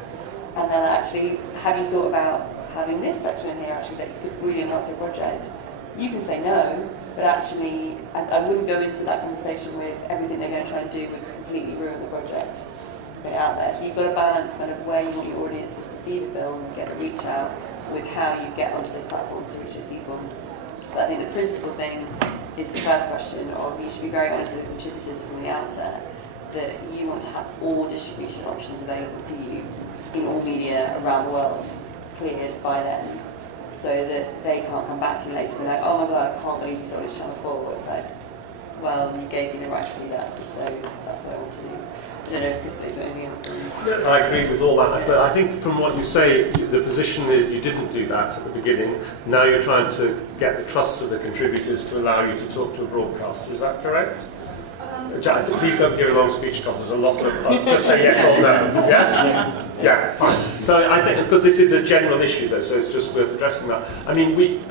And then actually, have you thought about having this section in here actually that could really enhance your project? You can say no, but actually, I wouldn't go into that conversation with everything they're going to try and do would completely ruin the project to get it out there. So you've got to balance kind of where you want your audiences to see the film and get the reach out with how you get onto those platforms to reach those people. But I think the principal thing is the first question of you should be very honest with the contributors from the outset that you want to have all distribution options available to you in all media around the world cleared by them, so that they can't come back to you later and be like, oh my god, I can't believe you sold it to Channel 4. It's like, well, you gave me the right to do that, so that's what I want to do. I don't know if Chris has got anything else. Yeah, I agree with all that, but I think from what you say, the position that you didn't do that at the beginning, now you're trying to get the trust of the contributors to allow you to talk to a broadcaster. Is that correct? Jack, please don't give a long speech because there's a lot of, just say yes or no. Yes? Yeah, fine. So I think, because this is a general issue though, so it's just worth addressing that. I mean,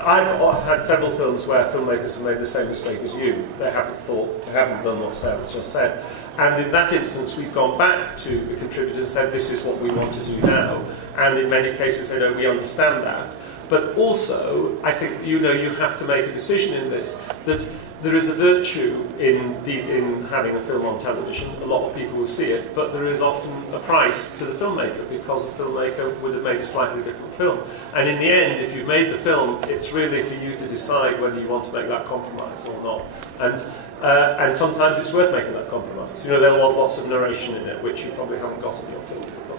I've had several films where filmmakers have made the same mistake as you. They haven't done what Sarah's just said. And in that instance, we've gone back to the contributors and said, this is what we want to do now. And in many cases, they don't, we understand that. But also, I think, you have to make a decision in this, that there is a virtue in having a film on television. A lot of people will see it, but there is often a price to the filmmaker because the filmmaker would have made a slightly different film. And in the end, if you've made the film, it's really for you to decide whether you want to make that compromise or not. And sometimes it's worth making that compromise. They'll want lots of narration in it, which you probably haven't got in your film. I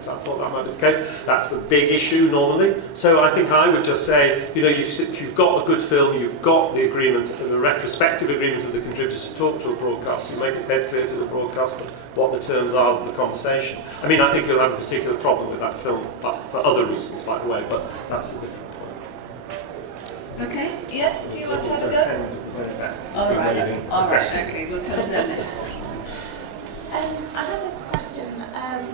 thought that might be the case. That's the big issue normally. So I think I would just say, if you've got a good film, you've got the agreement, the retrospective agreement of the contributors to talk to a broadcaster, you make it dead clear to the broadcaster what the terms are of the conversation. I mean, I think you'll have a particular problem with that film for other reasons, by the way, but that's a different point. Okay, yes, do you want to have a go? All right, okay, we'll come to that next. I had a question,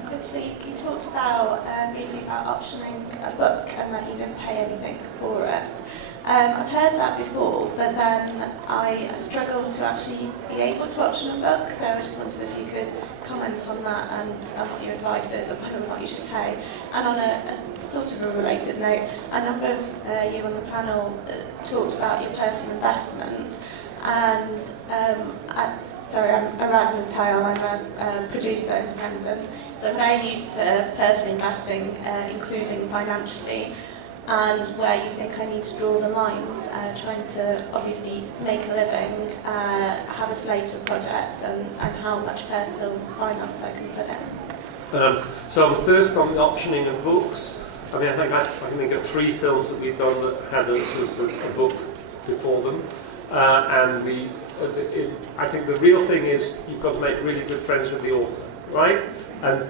because you talked about briefly about optioning a book and that you didn't pay anything for it. I've heard that before, but then I struggled to actually be able to option a book, so I just wondered if you could comment on that and what your advice is of whether or not you should pay. And on a sort of a related note, a number of you on the panel talked about your personal investment. And sorry, I'm Arad Tile, I'm a producer independent, so I'm very used to personally investing, including financially, and where you think I need to draw the lines, trying to obviously make a living, have a slate of projects, and how much personal finance I can put in. So first on the optioning of books, I mean, I can think of 3 films that we've done that had a book before them. I think the real thing is you've got to make really good friends with the author, right? And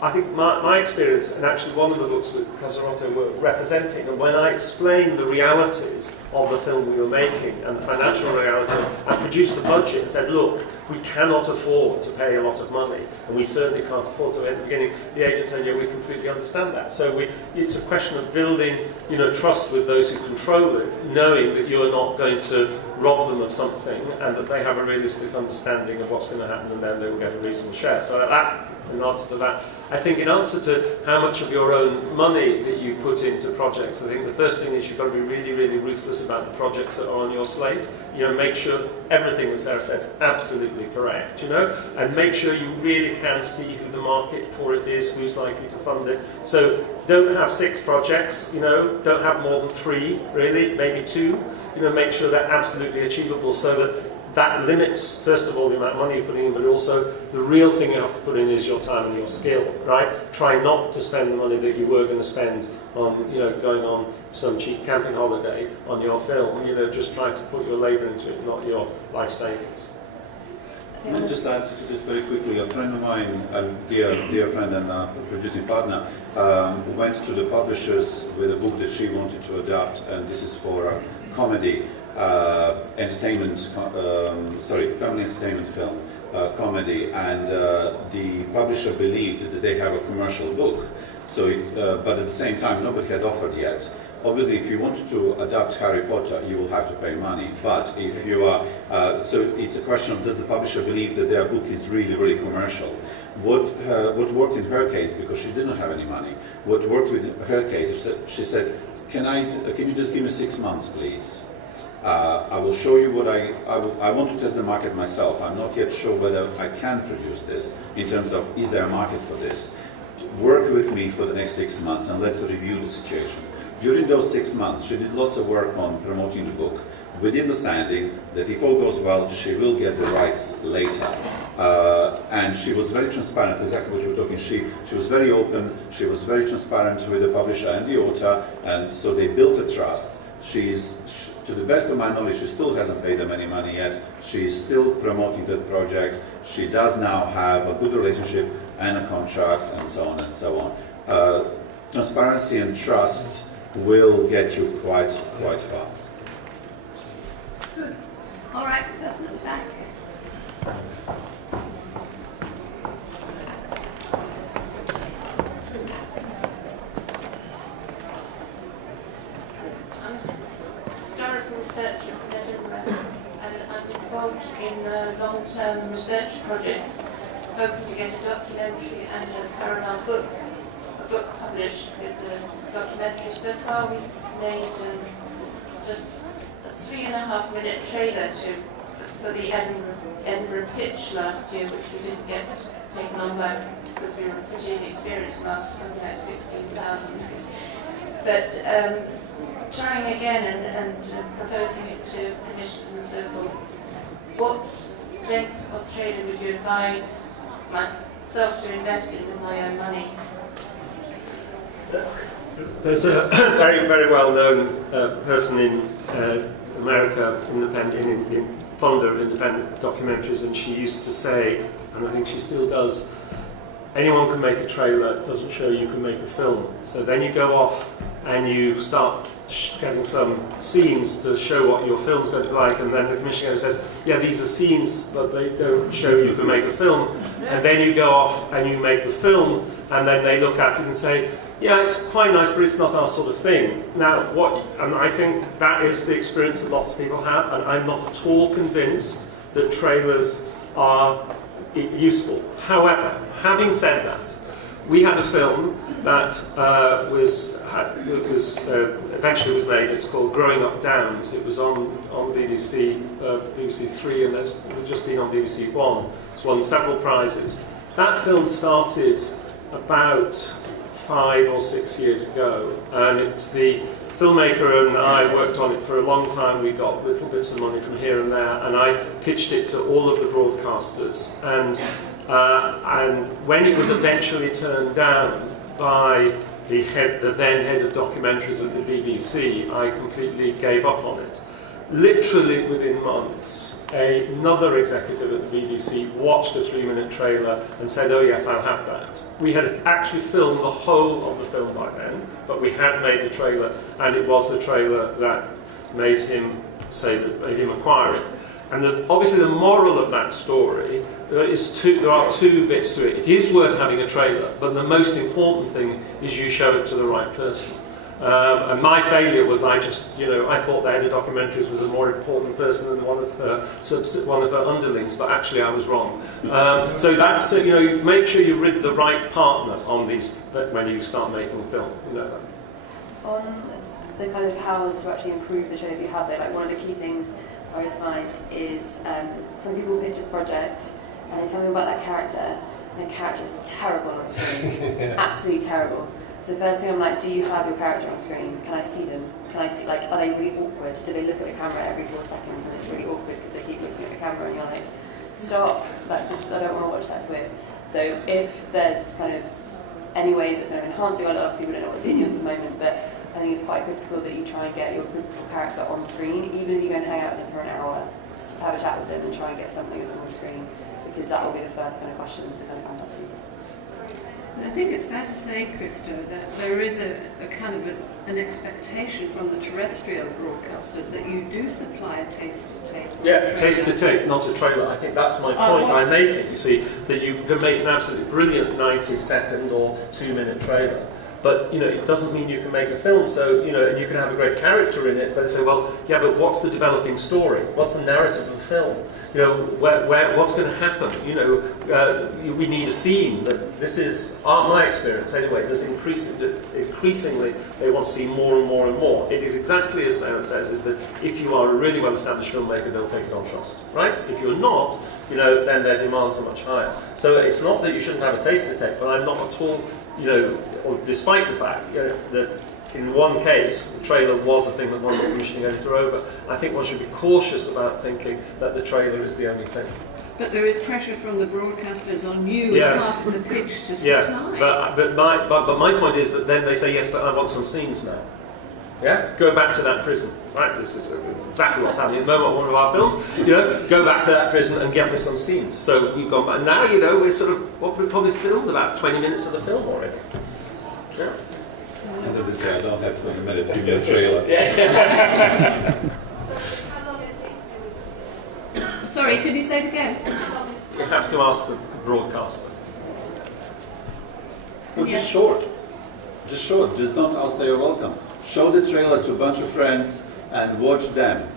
I think my experience, and actually one of the books with Casarotto were representing, and when I explained the realities of the film we were making and the financial reality, I produced the budget and said, look, we cannot afford to pay a lot of money, and we certainly can't afford to. At the beginning, the agent said, yeah, we completely understand that. So it's a question of building, trust with those who control it, knowing that you're not going to rob them of something, and that they have a realistic understanding of what's going to happen, and then they will get a reasonable share. So that's in answer to that. I think in answer to how much of your own money that you put into projects, I think the first thing is you've got to be really, really ruthless about the projects that are on your slate. Make sure everything that Sarah says is absolutely correct, and make sure you really can see who the market for it is, who's likely to fund it. So don't have 6 projects, don't have more than 3, really, maybe 2. Make sure they're absolutely achievable so that limits, first of all, the amount of money you're putting in, but also the real thing you have to put in is your time and your skill, right? Try not to spend the money that you were going to spend on, going on some cheap camping holiday on your film. Just try to put your labour into it, not your life savings. Let me just add to this very quickly. A friend of mine, a dear friend and producing partner, went to the publishers with a book that she wanted to adapt, and this is for a comedy, family entertainment film, comedy, and the publisher believed that they have a commercial book. So, but at the same time, nobody had offered yet. Obviously, if you want to adapt Harry Potter, you will have to pay money. But if you are, so it's a question of does the publisher believe that their book is really, really commercial? What worked in her case, because she didn't have any money, what worked with her case, she said, can you just give me 6 months, please? I will show you what I want to test the market myself. I'm not yet sure whether I can produce this in terms of is there a market for this. Work with me for the next 6 months and let's review the situation. During those 6 months, she did lots of work on promoting the book, with the understanding that if all goes well, she will get the rights later. And she was very transparent, exactly what you were talking. She was very open, she was very transparent with the publisher and the author, and so they built a trust. To the best of my knowledge, she still hasn't paid them any money yet. She is still promoting that project. She does now have a good relationship and a contract, and so on and so on. Transparency and trust will get you quite far. Good. All right, person at the back. research project, hoping to get a documentary and a parallel book, a book published with the documentary. So far we've made just a 3.5-minute trailer for the Edinburgh pitch last year, which we didn't get taken on by because we were pretty inexperienced and asked for something like 16,000. But trying again and proposing it to commissions and so forth, what length of trailer would you advise myself to invest in with my own money? There's a very, very well-known person in America, founder of independent documentaries, and she used to say, and I think she still does, anyone can make a trailer, it doesn't show you can make a film. So then you go off and you start getting some scenes to show what your film's going to be like, and then the commissioner says, yeah, these are scenes, but they don't show you can make a film. And then you go off and you make the film, and then they look at it and say, yeah, it's quite nice, but it's not our sort of thing. Now, and I think that is the experience that lots of people have, and I'm not at all convinced that trailers are useful. However, having said that, we had a film that eventually was made. It's called Growing Up Downs. It was on BBC, BBC 3, and it's just been on BBC 1. It's won several prizes. That film started about 5 or 6 years ago, and it's the filmmaker and I worked on it for a long time. We got little bits of money from here and there, and I pitched it to all of the broadcasters. And when it was eventually turned down by the then head of documentaries at the BBC, I completely gave up on it. Literally within months, another executive at the BBC watched a 3-minute trailer and said, oh yes, I'll have that. We had actually filmed the whole of the film by then, but we had made the trailer, and it was the trailer that made him made him acquire it. And obviously the moral of that story there are two bits to it. It is worth having a trailer, but the most important thing is you show it to the right person. And my failure was I thought the head of documentaries was a more important person than one of her underlings, but actually I was wrong. So that's make sure you're with the right partner on these when you start making a film. On the kind of how to actually improve the trailer you have there, like one of the key things I always find is some people pitch a project and they tell me about that character, and the character is terrible on screen, absolutely terrible. So the first thing I'm like, do you have your character on screen? Can I see them? Can I see, are they really awkward? Do they look at the camera every 4 seconds and it's really awkward because they keep looking at the camera and you're like, stop, I don't want to watch that with. So if there's kind of any ways of enhancing on it, obviously we don't know what's in yours at the moment, but I think it's quite critical that you try and get your principal character on screen, even if you go and hang out with them for an hour, just have a chat with them and try and get something of them on screen, because that will be the first kind of question to kind of come up to. I think it's fair to say, Krista, that there is a kind of an expectation from the terrestrial broadcasters that you do supply a taste-to-tape. Yeah, taste-to-tape, not a trailer. I think that's my point I'm making. You see, that you can make an absolutely brilliant 90-second or 2-minute trailer, but it doesn't mean you can make a film. So and you can have a great character in it, but they say, well, yeah, but what's the developing story? What's the narrative of the film? What's going to happen? We need a scene. This is my experience anyway. There's increasingly they want to see more and more and more. It is exactly as Sarah says, is that if you are a really well-established filmmaker, they'll take it on trust, right? If you're not, then their demands are much higher. So it's not that you shouldn't have a taste-to-tape, but I'm not at all, despite the fact that in one case, the trailer was a thing that one commissioning editor over. I think one should be cautious about thinking that the trailer is the only thing. But there is pressure from the broadcasters on you as part of the pitch to supply. Yeah, but my point is that then they say, yes, but I want some scenes now. Yeah, go back to that prison. Right, this is exactly what's happening at the moment. One of our films, go back to that prison and get me some scenes. So we've gone back. Now we're sort of we probably filmed about 20 minutes of the film already. Yeah. And as they say, I don't have 20 minutes, give me a trailer. Sorry, could you say it again? You have to ask the broadcaster. Well, just short. Just don't ask they are welcome. Show the trailer to a bunch of friends and watch them.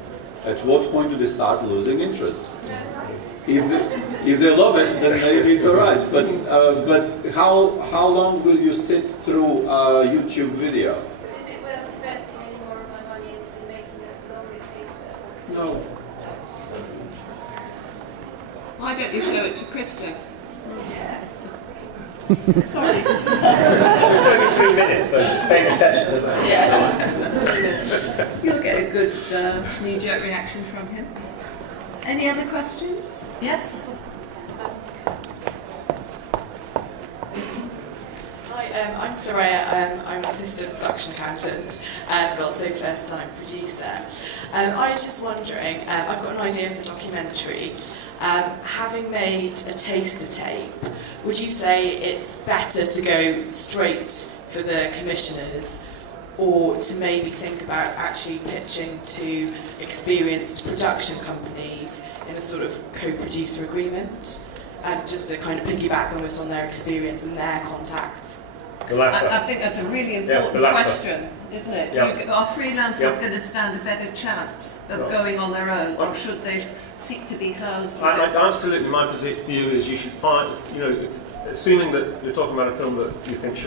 At what point do they start losing interest? If If they love it, then maybe it's all right. But how long will you sit through a YouTube video? Is it worth investing any more of my money into making a lovely taster? No. Why don't you show it to Krista? Yeah. Sorry. It's only 3 minutes, though. She's paying attention. Yeah. You'll get a good knee-jerk reaction from him. Any other questions? Yes? Hi, I'm Soraya. I'm an assistant production accountant, but also first-time producer. I was just wondering, I've got an idea for a documentary. Having made a taster tape, would you say it's better to go straight for the commissioners, or to maybe think about actually pitching to experienced production companies in a sort of co-producer agreement, just to kind of piggyback almost on their experience and their contacts? I think that's a really important question, isn't it? Are freelancers going to stand a better chance of going on their own, or should they seek to be housed? Absolutely, my view is you should find, assuming that you're talking about a film that you think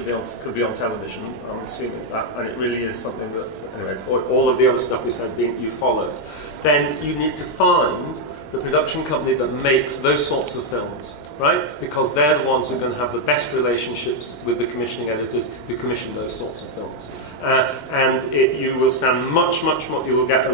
could be on television, I'm assuming that, and it really is something that, anyway, all of the other stuff we said you followed, then you need to find the production company that makes those sorts of films, right? Because they're the ones who are going to have the best relationships with the commissioning editors who commission those sorts of films. You will stand much more, you will get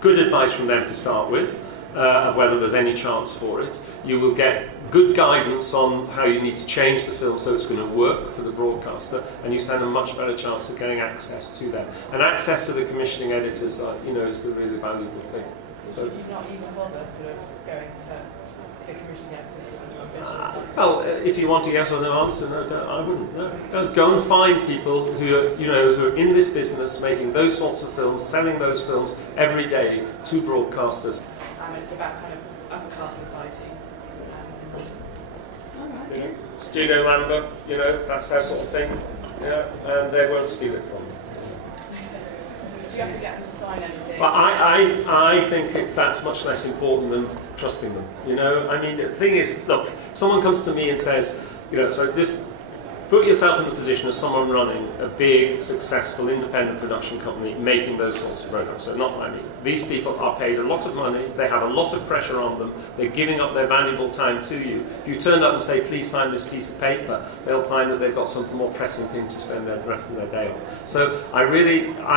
good advice from them to start with, of whether there's any chance for it. You will get good guidance on how you need to change the film so it's going to work for the broadcaster, and you stand a much better chance of getting access to them. And access to the commissioning editors, is the really valuable thing. So should you not even bother sort of going to the commissioning editors? Well, if you want a yes or no answer, no, I wouldn't. No. Go and find people who are in this business, making those sorts of films, selling those films every day to broadcasters. It's about kind of upper class societies. Studio Lambert, that's their sort of thing, and they won't steal it from you. Do you have to get them to sign anything? But I think that's much less important than trusting them. I mean, the thing is, look, someone comes to me and says, so just put yourself in the position of someone running a big, successful, independent production company making those sorts of programs. So not money. These people are paid a lot of money, they have a lot of pressure on them, they're giving up their valuable time to you. If you turn up and say, please sign this piece of paper, they'll find that they've got some more pressing thing to spend the rest of their day on. So I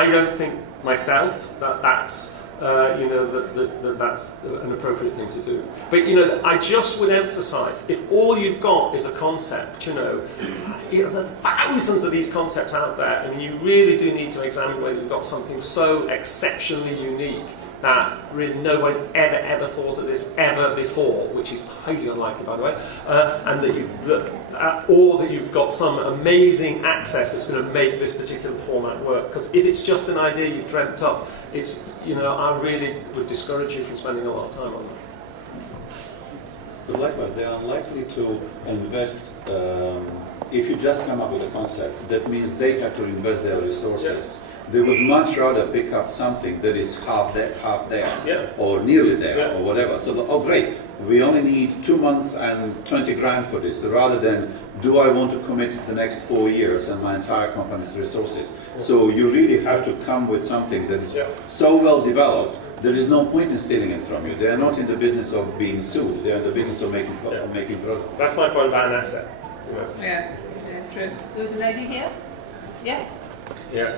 don't think myself that's that's an appropriate thing to do. But I just would emphasise, if all you've got is a concept, there's thousands of these concepts out there, and you really do need to examine whether you've got something so exceptionally unique that really nobody's ever thought of this ever before, which is highly unlikely, by the way, or that you've got some amazing access that's going to make this particular format work. Because if it's just an idea you've dreamt up, I really would discourage you from spending a lot of time on that. But likewise, they are unlikely to invest. If you just come up with a concept, that means they have to invest their resources. Yeah. They would much rather pick up something that is half there, or nearly there, or whatever. So, great, we only need 2 months and 20 grand for this, rather than, do I want to commit the next 4 years and my entire company's resources? So you really have to come with something that is so well developed, there is no point in stealing it from you. They are not in the business of being sued, they are in the business of making products. That's my point about an asset. Yeah, true. There was a lady here? Yeah? Yeah.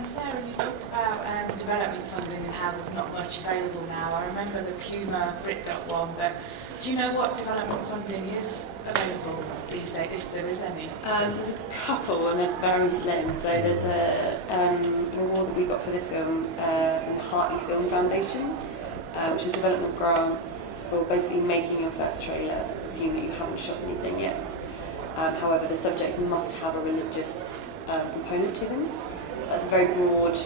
Sarah, you talked about development funding and how there's not much available now. I remember the Puma Brit.dot one, but do you know what development funding is available these days, if there is any? There's a couple, and they're very slim. So there's a award that we got for this film from the Hartley Film Foundation, which is development grants for basically making your first trailer. So it's assuming that you haven't shot anything yet. However, the subjects must have a religious component to them. That's a very broad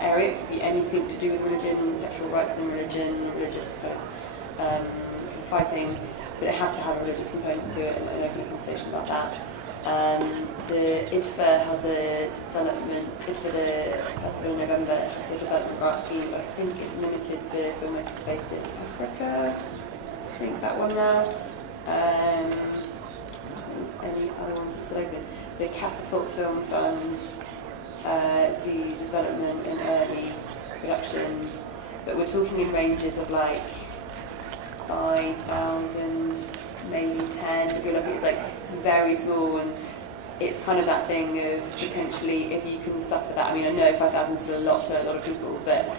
area. It could be anything to do with religion, sexual rights within religion, religious kind of fighting, but it has to have a religious component to it, and an open conversation about that. The IDFA has a development, IDFA the Festival in November has a development grant scheme, but I think it's limited to filmmakers based in Africa. I think that one now. Any other ones that's open? The Catapult Film Fund do development and early production, but we're talking in ranges of like 5,000, maybe 10. If you're looking, it's very small, and it's kind of that thing of potentially if you can suffer that. I mean, I know 5,000 is a lot to a lot of people, but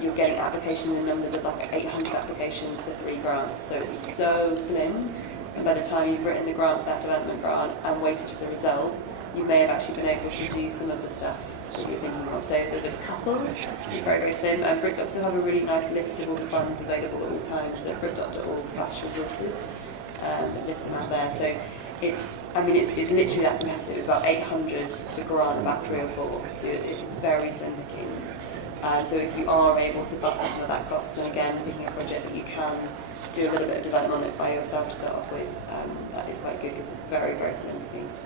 you're getting application in numbers of like 800 applications for 3 grants, so it's so slim. And by the time you've written the grant for that development grant and waited for the result, you may have actually been able to do some of the stuff that you're thinking of. So there's a couple, it's very, very slim. And BrickDoc still have a really nice list of all the funds available at all times at brickdoc.org/resources. That lists them out there. So it's literally that competitive. It's about 800 to grant about 3 or 4. So it's very slim pickings. So if you are able to buffer some of that cost, and again, picking a project that you can do a little bit of development on it by yourself to start off with, that is quite good because it's very, very slim pickings.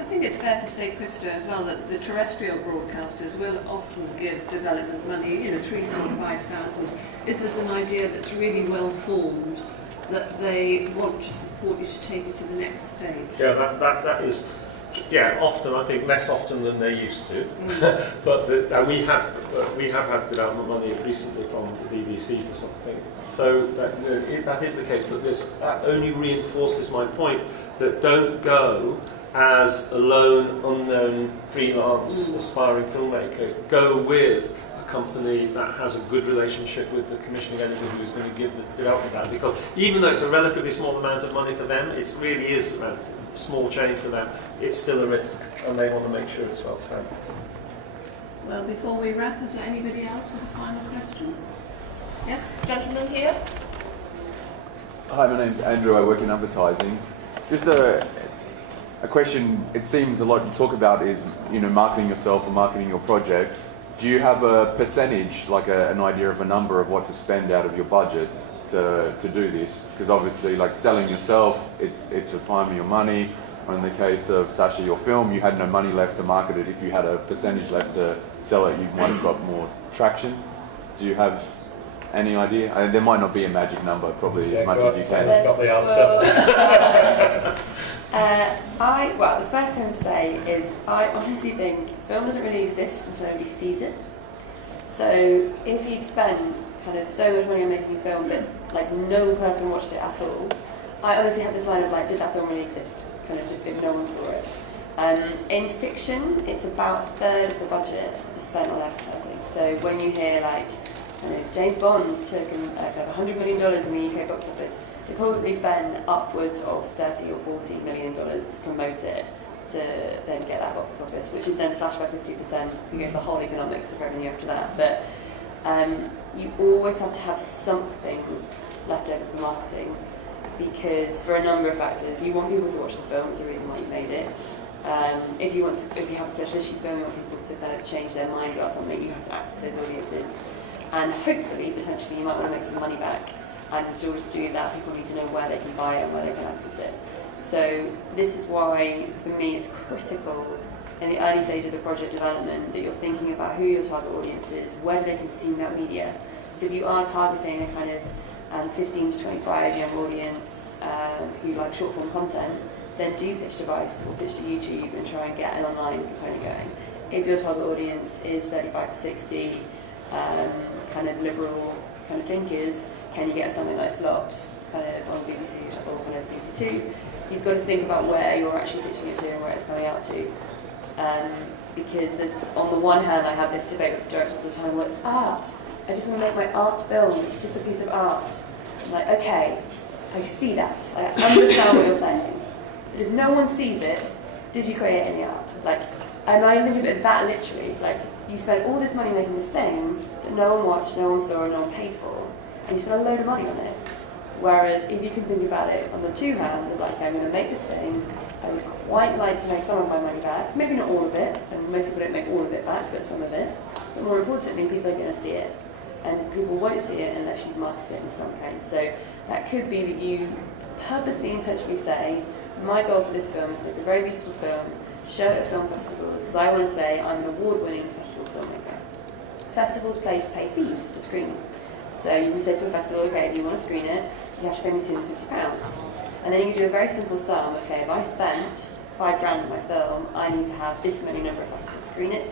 I think it's fair to say, Krista, as well, that the terrestrial broadcasters will often give development money, 3,000, 4,000, 5,000, if there's an idea that's really well formed, that they want to support you to take it to the next stage. Yeah, that is, often, I think less often than they used to. But we have had development money recently from the BBC for something. So that is the case, but that only reinforces my point that don't go as a lone, unknown, freelance, aspiring filmmaker. Go with a company that has a good relationship with the commissioning editor who is going to give the development that. Because even though it's a relatively small amount of money for them, it really is a small change for them. It's still a risk, and they want to make sure it's well spent. Well, before we wrap, is there anybody else with a final question? Yes, gentleman here. Hi, my name's Andrew. I work in advertising. Just a question. It seems a lot you talk about is marketing yourself or marketing your project. Do you have a percentage, like an idea of a number of what to spend out of your budget to do this? Because obviously, like selling yourself, it's your time and your money. Or in the case of Sasha, your film, you had no money left to market it. If you had a percentage left to sell it, you might have got more traction. Do you have any idea? I mean, there might not be a magic number, probably as much as you can. Got the answer. Well, the first thing to say is I honestly think film doesn't really exist until nobody sees it. So if you've spent kind of so much money on making a film that like no person watched it at all, I honestly have this line of like, did that film really exist? Kind of if no one saw it. In fiction, it's about 1/3 of the budget is spent on advertising. So when you hear like James Bond took like $100 million in the UK box office, they probably spend upwards of $30 or $40 million to promote it to then get that box office, which is then slashed by 50%. You get the whole economics of revenue after that. But you always have to have something left over for marketing, because for a number of factors, you want people to watch the film. It's the reason why you made it. If you have a social issue film, you want people to kind of change their minds about something, you have to access those audiences. And hopefully, potentially, you might want to make some money back. And in order to do that, people need to know where they can buy it and where they can access it. So this is why, for me, it's critical in the early stage of the project development that you're thinking about who your target audience is, where do they consume that media. So if you are targeting a kind of 15 to 25 young audience who like short form content, then do pitch to Vice or pitch to YouTube and try and get an online component going. If your target audience is 35 to 60, kind of liberal kind of thinkers, can you get something like Slot kind of on BBC or kind of BBC Two? You've got to think about where you're actually pitching it to and where it's coming out to. Because there's, on the one hand, I have this debate with directors all the time, well, it's art. I just want to make my art film, it's just a piece of art. I'm like, okay, I see that, I understand what you're saying. But if no one sees it, did you create any art? Like, and I think of it that literally, like, you spent all this money making this thing that no one watched, no one saw, no one paid for, and you spent a load of money on it. Whereas if you can think about it on the two hand, like, I'm going to make this thing, I would quite like to make some of my money back, maybe not all of it, and most people don't make all of it back, but some of it. But more importantly, people are going to see it. And people won't see it unless you've marketed it in some case. So that could be that you purposely, intentionally say, My goal for this film is to make a very beautiful film, show it at film festivals, because I want to say I'm an award-winning festival filmmaker. Festivals pay fees to screen. So you can say to a festival, okay, if you want to screen it, you have to pay me £250. And then you can do a very simple sum, okay, if I spent £5 on my film, I need to have this many number of festivals screen it,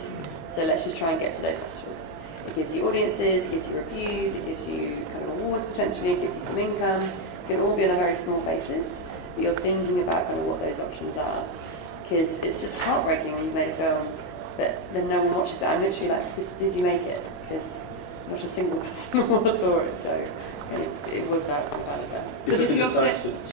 so let's just try and get to those festivals. It gives you audiences, it gives you reviews, it gives you kind of awards potentially, it gives you some income. It can all be on a very small basis, but you're thinking about kind of what those options are. Because it's just heartbreaking when you've made a film but then no one watches it. I'm literally like, did you make it? Because not a single person saw it, so it was that valid. But if you're